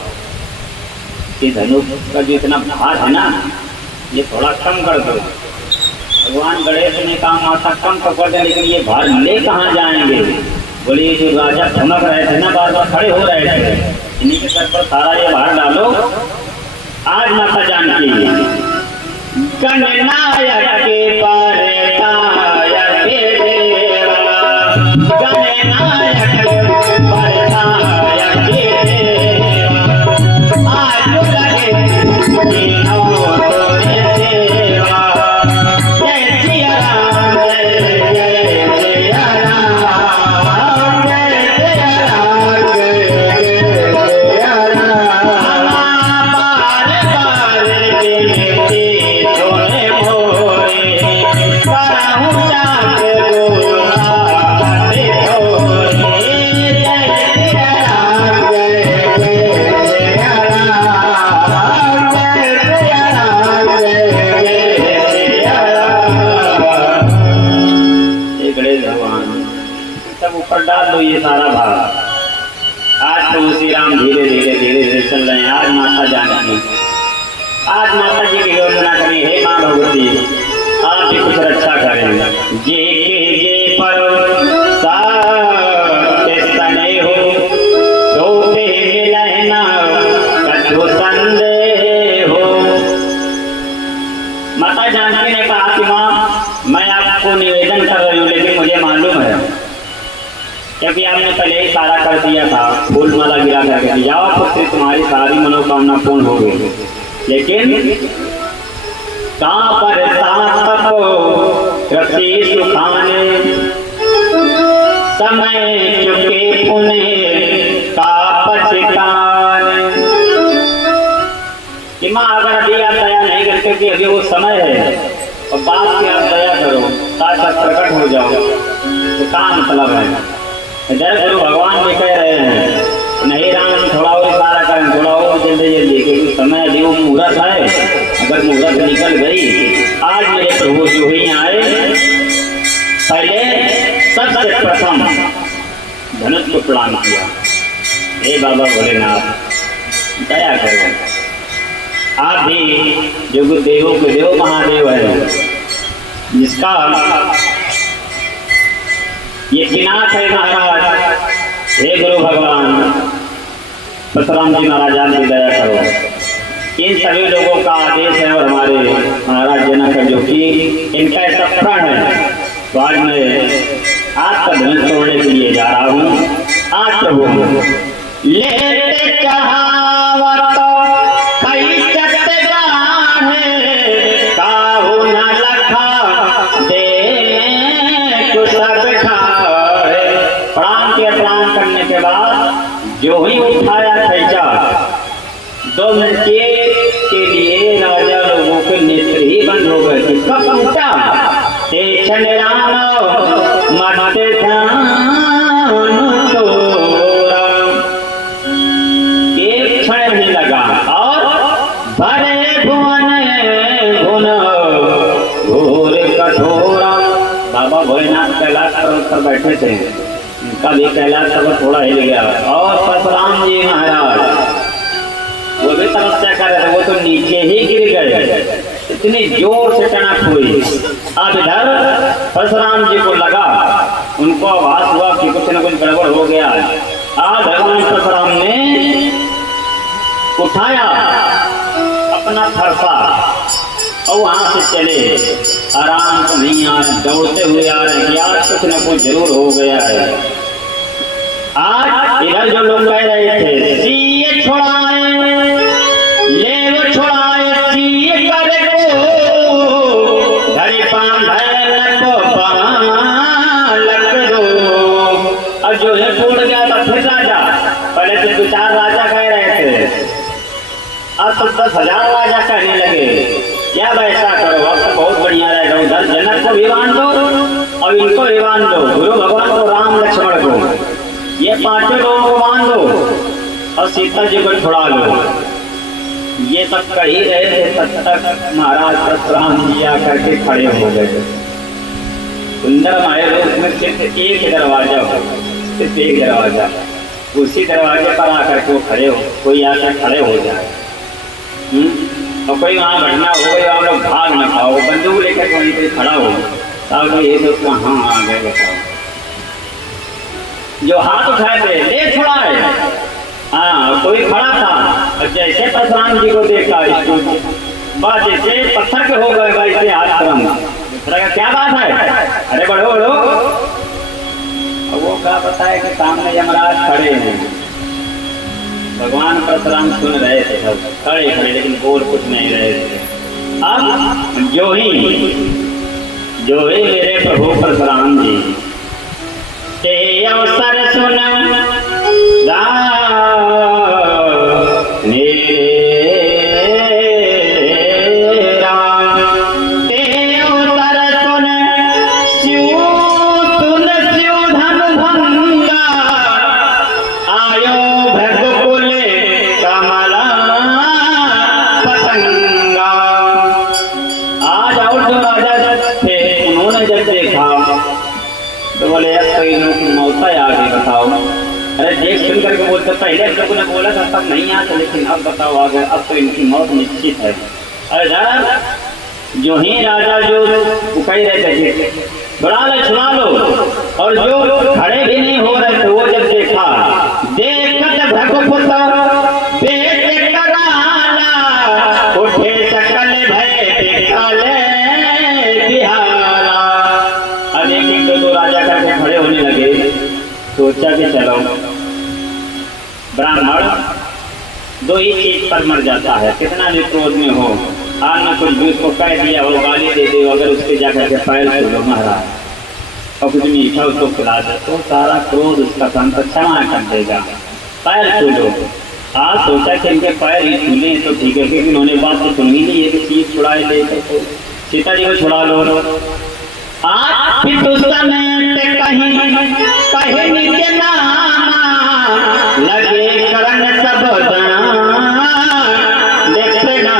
ये धनुष का जो इतना भार है ना ये थोड़ा कम कर दो। भगवान गणेश ने कहा माता कम तो कर दे, लेकिन ये भार ले कहाँ जाएंगे। बोले ये जो राजा थमक रहे थे ना बार बार खड़े हो रहे थे, इन्हीं के सर पर सारा ये भार डालो। आज माता जानकी गणनायक के ऊपर डाल दो ये सारा भाग। आज तो श्री राम धीरे धीरे धीरे धीरे चल रहे हैं। आज माता जानकी, आज माता जी की योजना करें, हे माँ भगवती आप भी कुछ रक्षा करें। जे के जे पर साने हो तो पे मिलना कछु संदेह हो। माता जानकी ने कहा कि माँ मैं आपको निवेदन कर रही हूँ, लेकिन मुझे मालूम है क्योंकि आपने पहले ही सारा कर दिया था, फूल माला गिरा करके जाओ पुत्री तुम्हारी सारी मनोकामना पूर्ण हो गई। लेकिन कहाँ पर रसी सुखाने समय चुके पुण्य का पछताने। कि माँ अगर अभी आप दया नहीं करते कि अभी वो समय है और बाद में आप दया करो, साथ प्रकट हो जाओ, तो क्या मतलब है। जय गुरु भगवान भी कह रहे हैं नहीं राम थोड़ा और इशारा करें, थोड़ा और जल्दी जल्दी, क्योंकि समय अभी वो मुहूर्त है। अगर मुहूर्त निकल गई, आज मेरे प्रभु जो ही आए पहले सबसे प्रथम धनुष को प्रणाम किया, हे बाबा भोलेनाथ दया करो। आप भी जो गुरुदेवों के देव महादेव है, जिसका ये पिनाक है महाराज, हे गुरु भगवान परशुराम जी महाराज आप भी दया करो। इन सभी लोगों का आदेश है और हमारे महाराज जनक है जो कि इनका ऐसा प्रण है, तो आज मैं आपका धनुष तोड़ने के लिए जा रहा हूँ। आज प्रभु लेते कहावत कई चट्टान काहू न लखा दे कुछ खाए। प्रणाम करने के बाद जो ही उठाया खींचा, 2 मिनट के लिए राजा लोगों के नेत्र ही बंद हो गए थे। कब उठा क्षण राम मरते एक क्षण नहीं लगा और भरे भुवन भुन घोर कठोरा। बाबा भोलेनाथ कैलाश पर्वत पर बैठे थे, उनका भी कैलाश पर्वत थोड़ा हिल गया और परशुराम जी महाराज वो भी तपस्या कर रहे थे, वो तो नीचे ही गिर गए, इतनी जोर से टनक हुई। अब इधर परशुराम जी को लगा, उनको आभास हुआ कि कुछ न कुछ गड़बड़ हो गया। आज भगवान परशुराम ने उठाया अपना फरसा और वहां से चले, आराम से नहीं आ रहे, दौड़ते हुए आ रहे कि आज कुछ न कुछ जरूर हो गया है। आज इधर जो लोग कह रहे थे सीए छोड़ाए ले वो छोड़ाए सीए करे को धरी पांधे को लग दो। अब जो है टूट गया तो फिर राजा, पहले तो 2-4 राजा कह रहे थे, अब तो 10,000 राजा कहने लगे। क्या ऐसा करो, अब तो बहुत बढ़िया रहेगा, उधर जनक को भी बांध दो और इनको भी बांध दो, गुरु भगवान को, राम लक्ष्मण को, ये 5 लोगों को बांध दो और सीता जी को छुड़ा लो। ये सब कह ही रहे थे तब तक महाराज परशुराम जी आकर के खड़े हो गए। सुंदर महल उसमें सिर्फ एक दरवाजा हो, सिर्फ एक दरवाजा, उसी दरवाजे पर आकर के वो खड़े हो, कोई आकर खड़े हो जाए और कोई वहाँ घटना हो गई, आप लोग भाग न पाओ, बंदूक लेकर वहीं पे खड़ा हो, तब ये तो कहाँ आ गए बताओ। जो हाथ उठाए थे ले छुड़ाए, हाँ कोई खड़ा था और जैसे परशुराम जी को देखा बात जैसे पत्थर के हो गए भाई से हाथ करम, क्या बात है, अरे बढ़ो बढ़ो। वो क्या बताए कि सामने यमराज खड़े हैं। भगवान परशुराम सुन रहे थे सब खड़े खड़े, लेकिन बोल कुछ नहीं रहे थे। अब जो ही मेरे प्रभु परशुराम जी ते अवसर सुन अरे देख सुन करके बोलते, पहले हम लोगों ने बोला था तब नहीं आता, लेकिन अब बताओ आ गए, अब तो इनकी मौत निश्चित है। अरे जो ही राजा जो कह रहे थे छुड़ा लो, और जो खड़े भी नहीं हो रहे थे वो जब देखा देखत भगपुत्र बेटे कराला उठे सकल भय बिहारा। अब एक दो राजा करके खड़े होने लगे। सोचा कि चलो ब्राह्मण दो ही चीज पर मर जाता है, कितना भी क्रोध में हो, आज न कुछ भी उसको कह दिया हो, गाली दे दे, अगर उसके जाकर के पैर छू महाराज और कुछ मीठा उसको खिला दे तो सारा क्रोध उसका संत क्षमा कर देगा। पैर छू लो। आज सोचा कि इनके पैर ही छूले तो ठीक है, क्योंकि उन्होंने बात तो सुन ही नहीं है कि चीज छुड़ाए दे तो सीता जी को छुड़ा लो। आज फिर तो समय पे कहीं नीचे ना लगे करण सब देखते ना।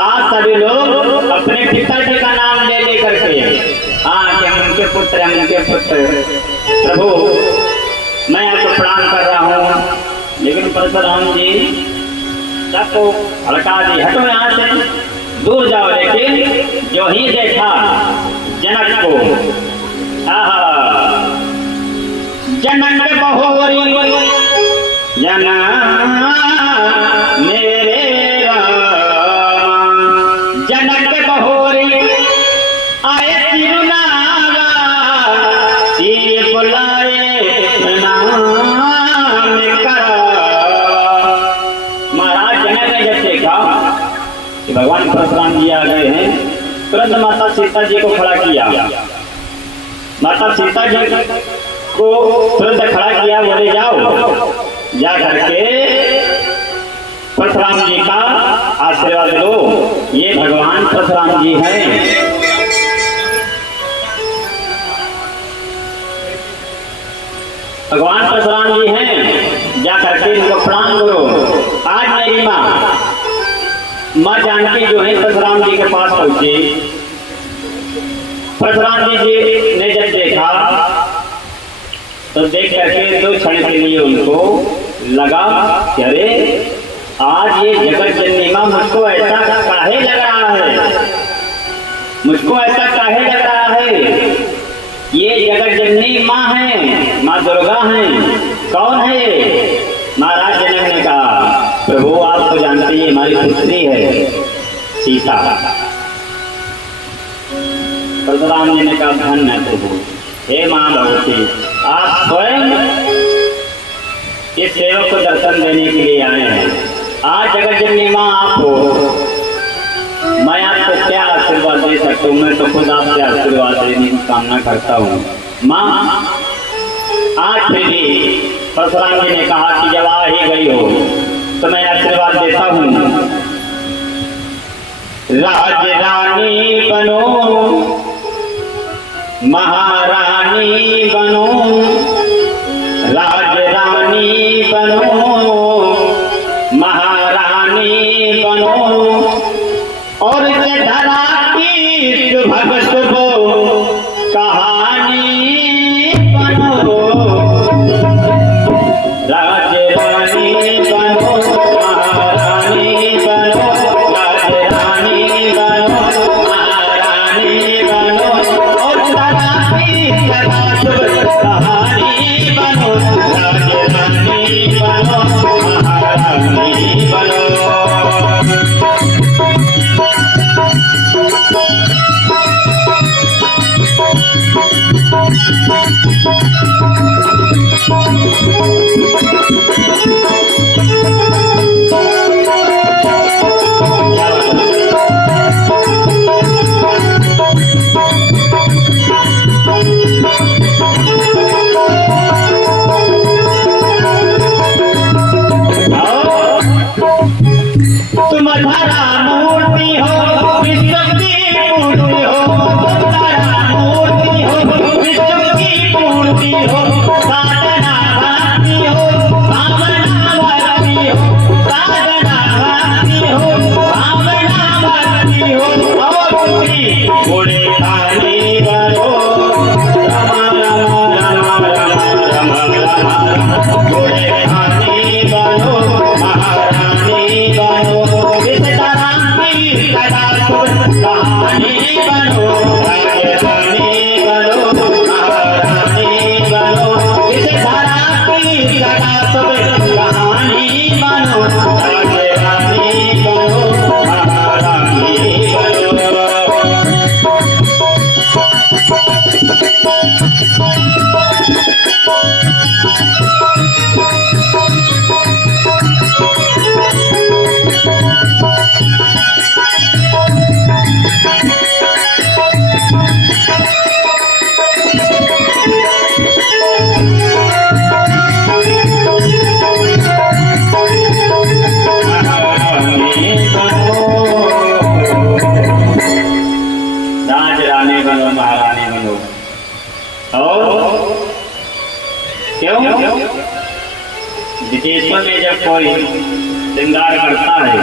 आज सभी लोग अपने पिताजी का नाम ले ले करके, हाँ कि उनके पुत्र हैं, उनके पुत्र प्रभु मैं आपको प्रणाम कर रहा हूँ। लेकिन परशुराम जी सबको हड़का दी, हटो यहाँ से, दूर जाओ। लेकिन जो ही देखा जनक को, जनक बहुरी जना मेरे जनक बहुरी आए तिरुनावा सिर बुलाए प्रणाम करा। महाराज जनक ने जब देखा कि भगवान परशुराम जी आ गए हैं, तुरंत माता सीता जी को खड़ा किया। माता सीता जी को तुरंत खड़ा किया, बोले जाओ जा करके परशुराम जी का आशीर्वाद लो, ये भगवान परशुराम जी हैं। भगवान परशुराम जी हैं, जा करके इनको प्रणाम करो। आज मेरी माँ जानकी जो है परशुराम जी के पास पहुंची। परशुराम जी ने जब देखा तो देख करके दो क्षण के लिए उनको लगा कि अरे आज ये जगत जननी माँ मुझको ऐसा काहे लग रहा है, मुझको ऐसा काहे लग रहा है, ये जगत जननी माँ है, माँ दुर्गा है, कौन है ये? महाराज जनक ने कहा प्रभु आप तो जानते हैं हमारी पुत्री है सीता। परशुराम जी ने कहा धन्य है प्रभु, हे माँ भगवती आप स्वयं इस सेवक को दर्शन देने के लिए आए हैं। आज जगत जननी माँ आप हो, मैं आपको क्या आशीर्वाद दे सकता हूँ, मैं तो खुद आपसे आशीर्वाद देने की कामना करता हूँ। माँ आज फिर भी परशुराम जी ने कहा कि जब आ ही गई हो तो मैं आशीर्वाद देता हूँ, राज रानी बनो, महारानी बनो, राज रानी बनो, धरा मूर्ति हो विश्व की मूर्ति हो, धरा मूर्ति हो विश्व की मूर्ति हो, साधना भक्ति हो भावना भक्ति हो, साधना भक्ति हो भावना भक्ति हो। और घोड़े खाली बनो रम रम रम रम रम रम, घोड़े खाली बनो महारानी बनो, इस तरह की कथा कहानी बनो, रानी बनो महारानी बनो, इस तरह की कथा कहानी बनो, रानी बनो महारानी बनो। राज रानी बनो महारानी बनो। और क्यों? विदेशों में जब कोई श्रृंगार करता है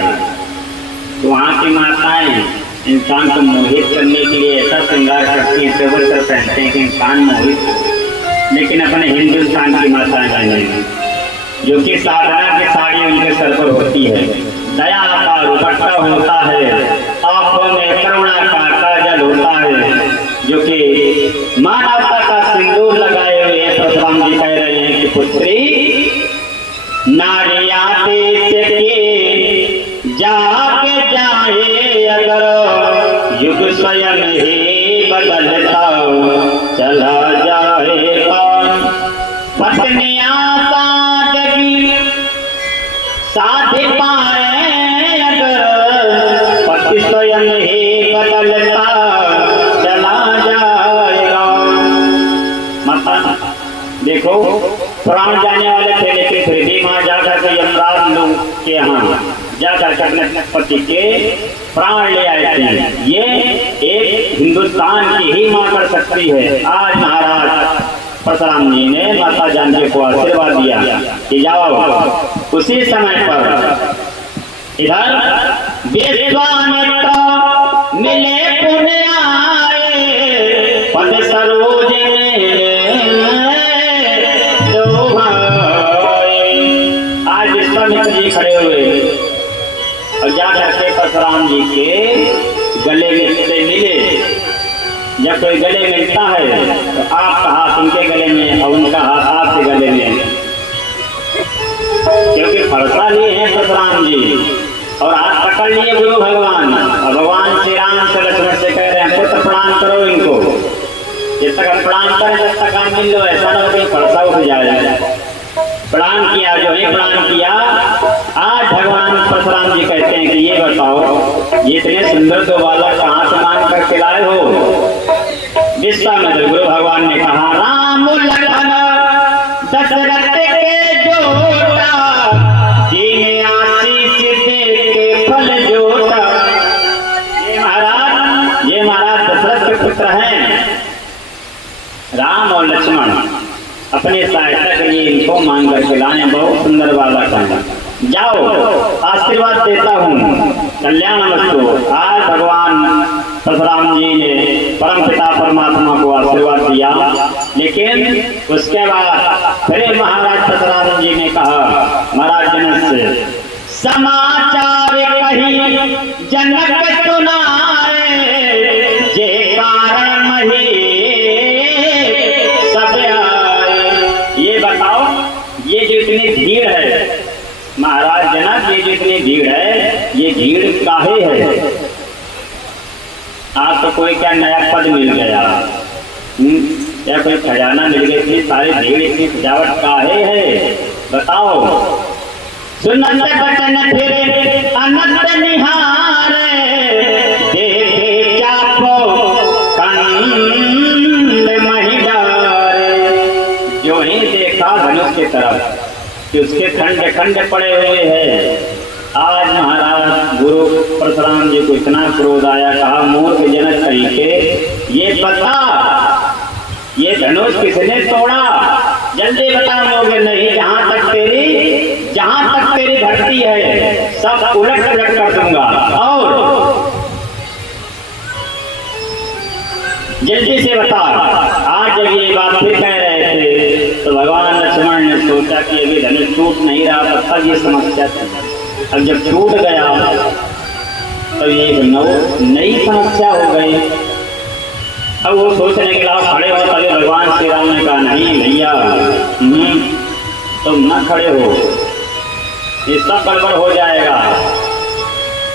तो वहाँ की माताएं इंसान को मोहित करने के लिए ऐसा श्रृंगार करती हैं, तेवर कर पहनते हैं कि इंसान मोहित हो। लेकिन अपने हिंदुस्तान की माताएं बहनें जो कि साधना की साड़ी उनके सर पर होती है, दया का दुपट्टा होता है, आंखों में करुणा का काजल होता है, जो कि मानवता का सिंदूर लगाए हुए परशुराम जी कह रहे हैं कि पुत्री नारिया देश के जाके जाए अगर युग स्वयं ही बदलता चला जाएगा, पत्नियां सादगी साध पाए अगर पति स्वयं ही बदलता चला जाएगा। माता देखो प्राण जाने वाले थे, लेकिन फिर भी माँ जाकर के यमराज लोग के यहाँ जाकर के अपने पति के प्राण ले आए थे। ये एक हिंदुस्तान की ही माँ कर सकती है। आज महाराज परशुराम जी ने माता जानकी को आशीर्वाद दिया कि जाओ। उसी समय पर इधर विश्वामित्र मिले पुण्य आए, पद सरोज में आज विश्वामित्र जी खड़े हुए और जाकर के परशुराम जी के गले में से मिले। जब कोई गले मिलता है तो आपका हाथ उनके गले में और उनका हाथ आपके गले में, क्योंकि फरसा लिए हैं परशुराम जी और हाथ पकड़ लिए गुरु भगवान। और भगवान श्री राम से लक्ष्मण से कह रहे हैं पुत्र प्रणाम करो इनको, जब तक हम प्रणाम करें जब तक हम मिल लो, ऐसा ना हो कि फरसा उठ जाए। प्रणाम किया, जो है प्रणाम किया। आज भगवान परशुराम जी कहते हैं कि ये बताओ ये इतने सुंदर दो बालक कहाँ से मान कर खिलाए हो? विश्वामित्र गुरु भगवान ने कहा राम लखन दशरथ के जोड़ा, जिन्हें आशीष दे के फल जोड़ा। ये महाराज दशरथ के पुत्र हैं राम और लक्ष्मण। अपने सहायता के लिए इनको मांग कर खिलाए। बहुत सुंदर बालक है, जाओ आशीर्वाद देता हूँ, कल्याण मस्तु। आज भगवान परशुराम जी ने परमपिता परमात्मा को आशीर्वाद दिया, लेकिन उसके बाद फिर महाराज परशुराम जी ने कहा महाराज जनक से समाचार कही जनक सुनाए, जे कारण मही सब आए। ये बताओ ये जो इतनी भीड़ है महाराज जनक, ये जो इतनी भीड़ है ये भीड़ काहे है? आपको कोई क्या नया पद मिल गया या कोई खजाना मिल गया? इतनी सारी भीड़ इतनी सजावट काहे है बताओ। सुनत बचन फिरे अनंत निहारे, देखे चाको कंद महिडारे। जो ही देखा धनुष की तरफ कि उसके खंड खंड पड़े हुए हैं, आज महाराज गुरु परशुराम जी को इतना क्रोध आया, कहा मूर्ख जनक कही के ये बता ये धनुष किसने तोड़ा, जल्दी बता। लोगे नहीं, जहां तक तेरी धरती है सब उलट पलट कर दूंगा। और जल्दी से बता। आज जब ये बात फिर कह रहे थे तो भगवान लक्ष्मण ने सोचा कि अभी धनुष टूट नहीं रहा, तब ये समस्या थी। अब जब टूट गया तो ये नई समस्या हो गई। अब वो सोचने के लिए खड़े हो, तभी भगवान श्री राम ने कहा नहीं भैया तुम न खड़े हो, ये सब गड़बड़ हो जाएगा।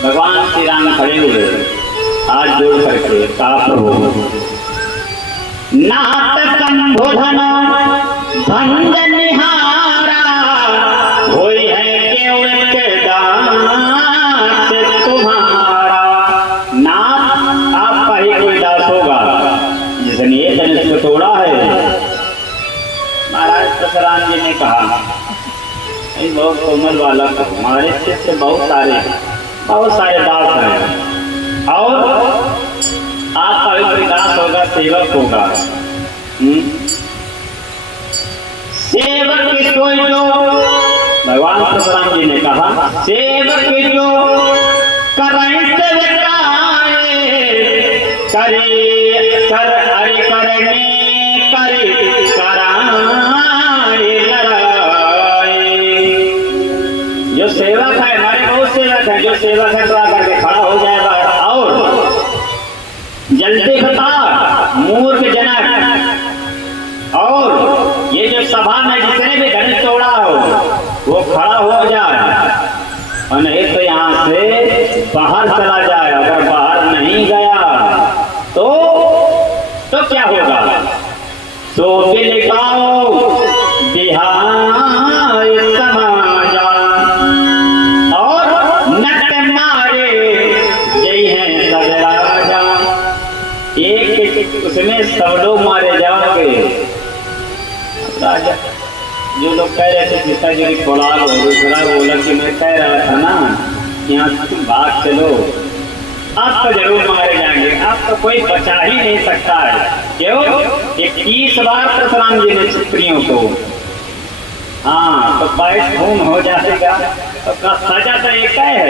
भगवान श्री राम खड़े हुए, हाथ जोड़ करके कहा प्रभु नाथ संबोधन भंज निहारा, होई है केवल के दास तुम्हारा। नाथ आपका ही कोई दास होगा जिसने ये धनुष को तोड़ा है। महाराज परशुराम जी ने कहा बहुत कोमल वाला, हमारे शिष्य बहुत सारे दास हैं और आपका भी कोई दास होगा, सेवक होगा। सेवक कोई जो भगवान परशुराम जी ने कहा सेवक जो करे जो सेवक है, हमारे बहुत सेवक है, जो सेवक है तो आकर के खड़ा हो जाएगा। और जल्दी बता मूर्ख जनक, और ये जो सभा में जिसने भी धनुष तोड़ा हो वो खड़ा हो जाए और नहीं तो यहाँ से बाहर चला जाए। अगर बाहर नहीं गया तो क्या होगा? तो बिलकाओ बिहार समाजा और नट मारे जय हैं सब राजा। एक उसमें सब लोग मारे जाओगे। राजा जो लोग कह रहे थे पिताजी की खोला दूसरा बोला कि मैं कह रहा था ना यहाँ तुम भाग चलो, आप तो जरूर मारे जाएंगे, आपको कोई बचा ही नहीं सकता है। क्यों? 21 बार परशुराम जी ने क्षत्रियों को, हाँ तो 22 खून हो जाएगा तो सजा तो एक है।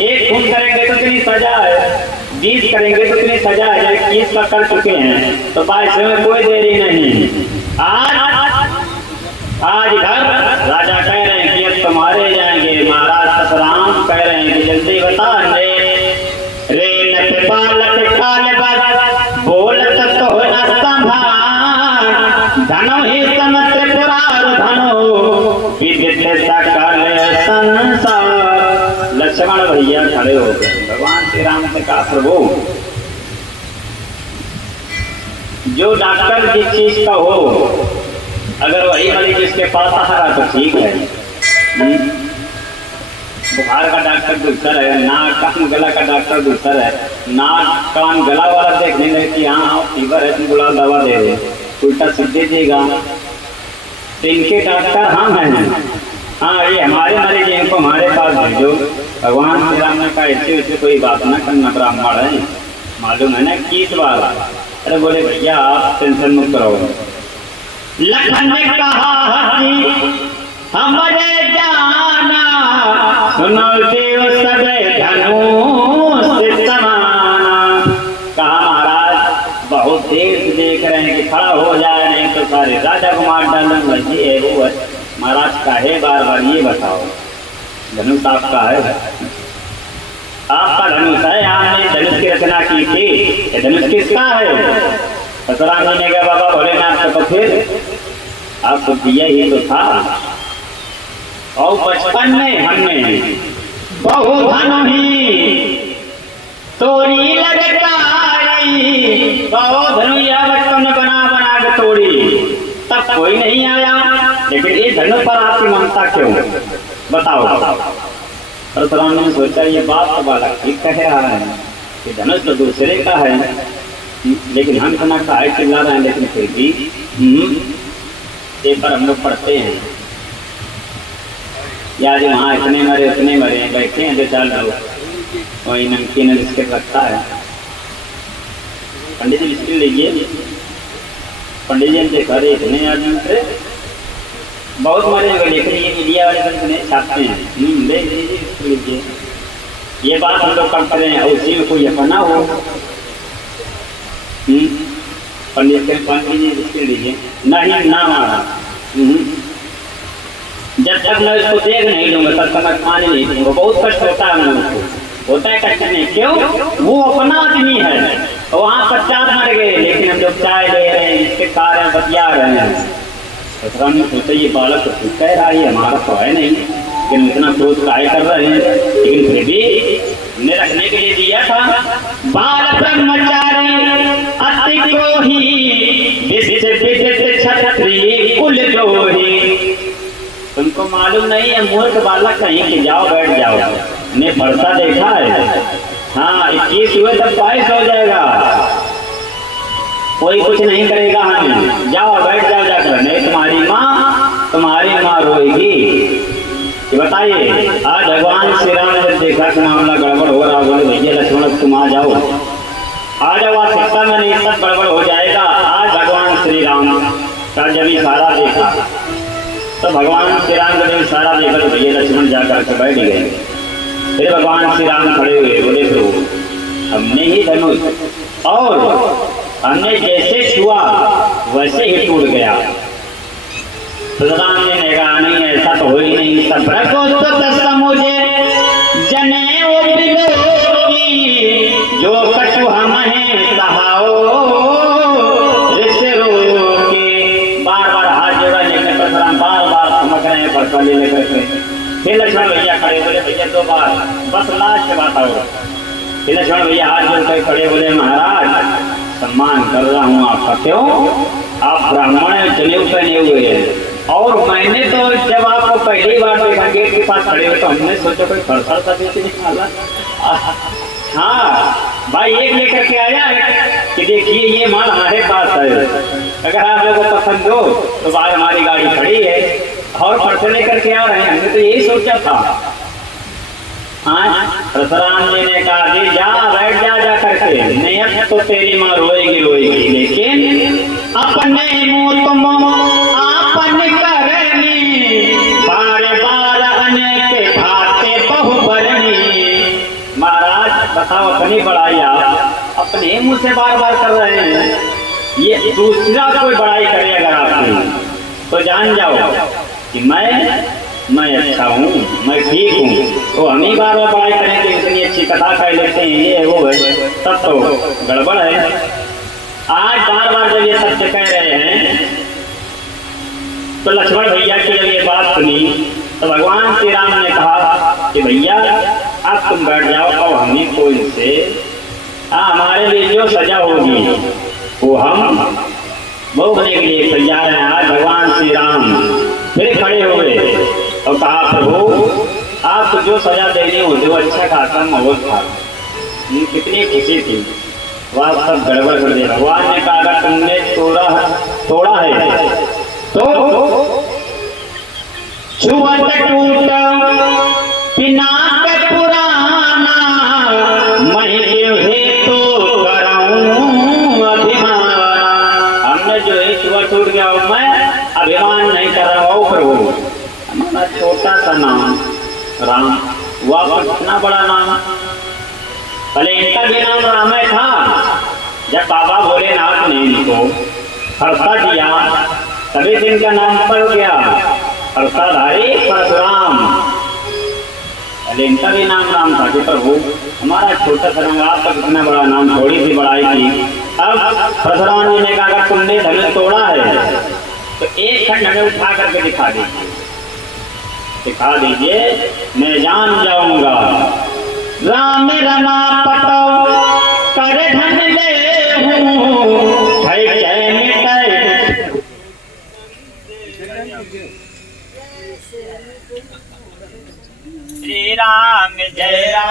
एक खून करेंगे तो कितनी सजा है, 20 करेंगे तो कितनी सजा है। 21 का कर चुके हैं तो 22 में कोई देरी नहीं। आज इधर राजा कह रहे हैं कि अब तो मारे जाएंगे। महाराज परशुराम कह रहे हैं कि जल्दी बता रे नट पालक काल बात बोलत तो न संभाल, धनो ही समस्त पुरार धनो विदित सकल संसार। लक्ष्मण भैया खड़े हो गए। भगवान श्री राम से कहा प्रभु जो डॉक्टर जिस चीज का हो अगर वही मरीज इसके पास आ रहा तो ठीक है। बुखार का डॉक्टर दूसरा है, नाक कान गला का डॉक्टर दूसरा है। नाक कान गला वाला देखने में कि हाँ फीवर है तुम गुलाब दवा दे दे, उल्टा सीधे देगा। तो इनके डॉक्टर हम हैं, हाँ ये हमारे मरीज इनको हमारे पास भेजो। भगवान श्री राम ने कहा ऐसे कोई बात ना करना, ब्राह्मण है मालूम है ना 21 बार। अरे बोले भैया आप टेंशन मत करो। लखन ने कहा हमारे जाना सुनो देव सबे धनुष समाना। कहा महाराज बहुत देर से देख रहे हैं कि खड़ा हो जाए, नहीं तो सारे राजा को मार डालूंगा। ये वो है महाराज काहे बार बार ये बताओ। धनुष आपका है, आपका धनुष है, आपने धनुष की रचना की थी। ये धनुष किसका है? परशुराम जी ने कहा बाबा भोलेनाथ तो फिर आपको दिया ही तो था। और बचपन में हमने बहु धन ही तोड़ी लड़काई, बहु धनुया बचपन में बना बना के तोड़ी, तब कोई नहीं आया। लेकिन ये धनुष पर आपकी ममता क्यों बताओ? परशुराम ने सोचा ये बात वाला ठीक कह रहा है कि धनुष तो दूसरे का है, लेकिन हम इतना काहे चिल्ला रहे हैं। लेकिन फिर भी पेपर हम लोग पढ़ते हैं। या जो वहाँ इतने मरे उतने मरे, बैठे हैं 2-4 लोग, वही नमकीन बिस्किट रखता है। पंडित जी बिस्किट लीजिए। पंडित जी ने देखा रहे इतने आदमी थे, बहुत मरे हुए, लेकिन ये मीडिया वाले बंद नहीं छापते हैं। देख लीजिए बिस्किट लीजिए, ये बात हम लोग करते रहे हैं, उसी में कोई अपना हो। पंडित जी बिस्किट लीजिए, नहीं ना मारा। जब तक मैं उसको देख नहीं लूंगा तब तक मैं खाने नहीं दूंगा। बहुत कष्ट होता है हम लोगों को, होता है कष्ट नहीं, क्यों? वो अपना आदमी है, वहाँ 50 मर गए, लेकिन हम लोग चाय ले रहे हैं, इसके खा रहे हैं, बतिया रहे हैं। सोचते ये बालक तो कह रहा है हमारा तो है नहीं, लेकिन इतना क्रोध काहे कर रहे हैं, लेकिन फिर भी हमने रखने के लिए दिया था। बाल ब्रह्मचारी अति क्षत्रिय कुल द्रोही। तुमको मालूम नहीं है मूर्ख बालक कहीं कि जाओ बैठ जाओ, ने भरसा देखा है। हाँ 21 हुए तब 22 हो जाएगा, कोई कुछ नहीं करेगा हमें, जाओ बैठ जाओ जाकर, नहीं तुम्हारी माँ रोएगी। बताइए आज भगवान श्री राम ने देखा कि मामला गड़बड़ हो रहा, बोले भैया लक्ष्मण तुम आ जाओ, आ जाओ, आवश्यकता में नहीं सब गड़बड़ हो जाएगा। आज भगवान श्री राम का जब इशारा देखा तो भगवान श्री राम का जब इशारा देखा तो भैया लक्ष्मण जाकर के बैठ गए। फिर भगवान श्री राम खड़े हुए, बोले प्रभु हमने ही धनुष और हमने जैसे छुआ वैसे ही टूट गया। राम ने कहा नहीं ऐसा तो हो ही नहीं, सब मुझे जने जो कछु हम हैं सहाओ ऋषि रोके। बार-बार हाथ जोड़ा, लेकिन परशुराम बार-बार समझ रहे हैं परसा ले लेकर के। फिर लक्ष्मण भैया खड़े बोले भैया 2 बार बस लास्ट बात आओ। फिर लक्ष्मण भैया हाथ जोड़ कर खड़े बोले महाराज सम्मान कर रहा हूँ आपका, क्यों? आप ब्राह्मण जनेऊ पहने हुए हैं, और मैंने तो जब आपको पहली बार देखा गेट के पास खड़े हुए तो हमने सोचा कोई फरसा सा बेचने वाला। हाँ भाई एक लेकर के आया कि देखिए ये माल हमारे पास है, अगर आप लोगों को पसंद हो तो बाहर हमारी गाड़ी खड़ी है और फरसे लेकर के आ रहे हैं, हमने तो यही सोचा था। परशुराम जी ने कहा जी जा बैठ जा करके, नहीं अब तो तेरी माँ रोएगी, लेकिन अपने मुँह तुम आपन करनी, बार अनेक भाते बहुबरनी। महाराज बताओ अपनी बड़ाई आप अपने मुँह से बार कर रहे हैं, ये दूसरा कोई बड़ाई करे अगर आपकी तो जान जाओ कि मैं अच्छा हूँ, मैं ठीक हूँ, तो हम ही बार बड़ाई करें कि इतनी अच्छी कथा कह लेते हैं, ये वो है, तब तो गड़बड़ है। आज बार जब ये सत्य कह रहे हैं तो लक्ष्मण भैया की जब ये बात सुनी तो भगवान श्री राम ने कहा कि भैया अब तुम बैठ जाओ, और हमें कोई से हमारे लिए जो सजा होगी वो हम भोगने के लिए तैयार हैं। आज भगवान श्री राम फिर खड़े हुए और कहा प्रभु आपको जो सजा देनी हो जो अच्छा खासा महोत था। कितनी खुशी थी, वह सब गड़बड़ कर दिया। भगवान ने कहा अगर तुमने तोड़ा है तो छुअत टूट पिनाक पुराना, मैं हेतु कराऊं अभिमान। हमने जो है छुआ टूट गया, मैं अभिमान नहीं कर रहा हूँ प्रभु। हमारा छोटा सा नाम राम, वह कितना बड़ा नाम, भले इनका भी नाम राम था। जब बाबा भोलेनाथ ने इनको हर्षा दिया तभी दिन का नाम पड़ गया हर्षाधारी परशुराम। भले इनका भी नाम राम था कि प्रभु हमारा छोटा सा नाम, आपका कितना बड़ा नाम, थोड़ी सी बड़ाई थी। अब परशुराम जी ने कहा अगर तुमने धनुष तोड़ा है तो एक खंड हमें उठा करके दिखा दीजिए, मैं जान जाऊंगा। राम रमापत कर धन ले हूँ श्री राम जय राम।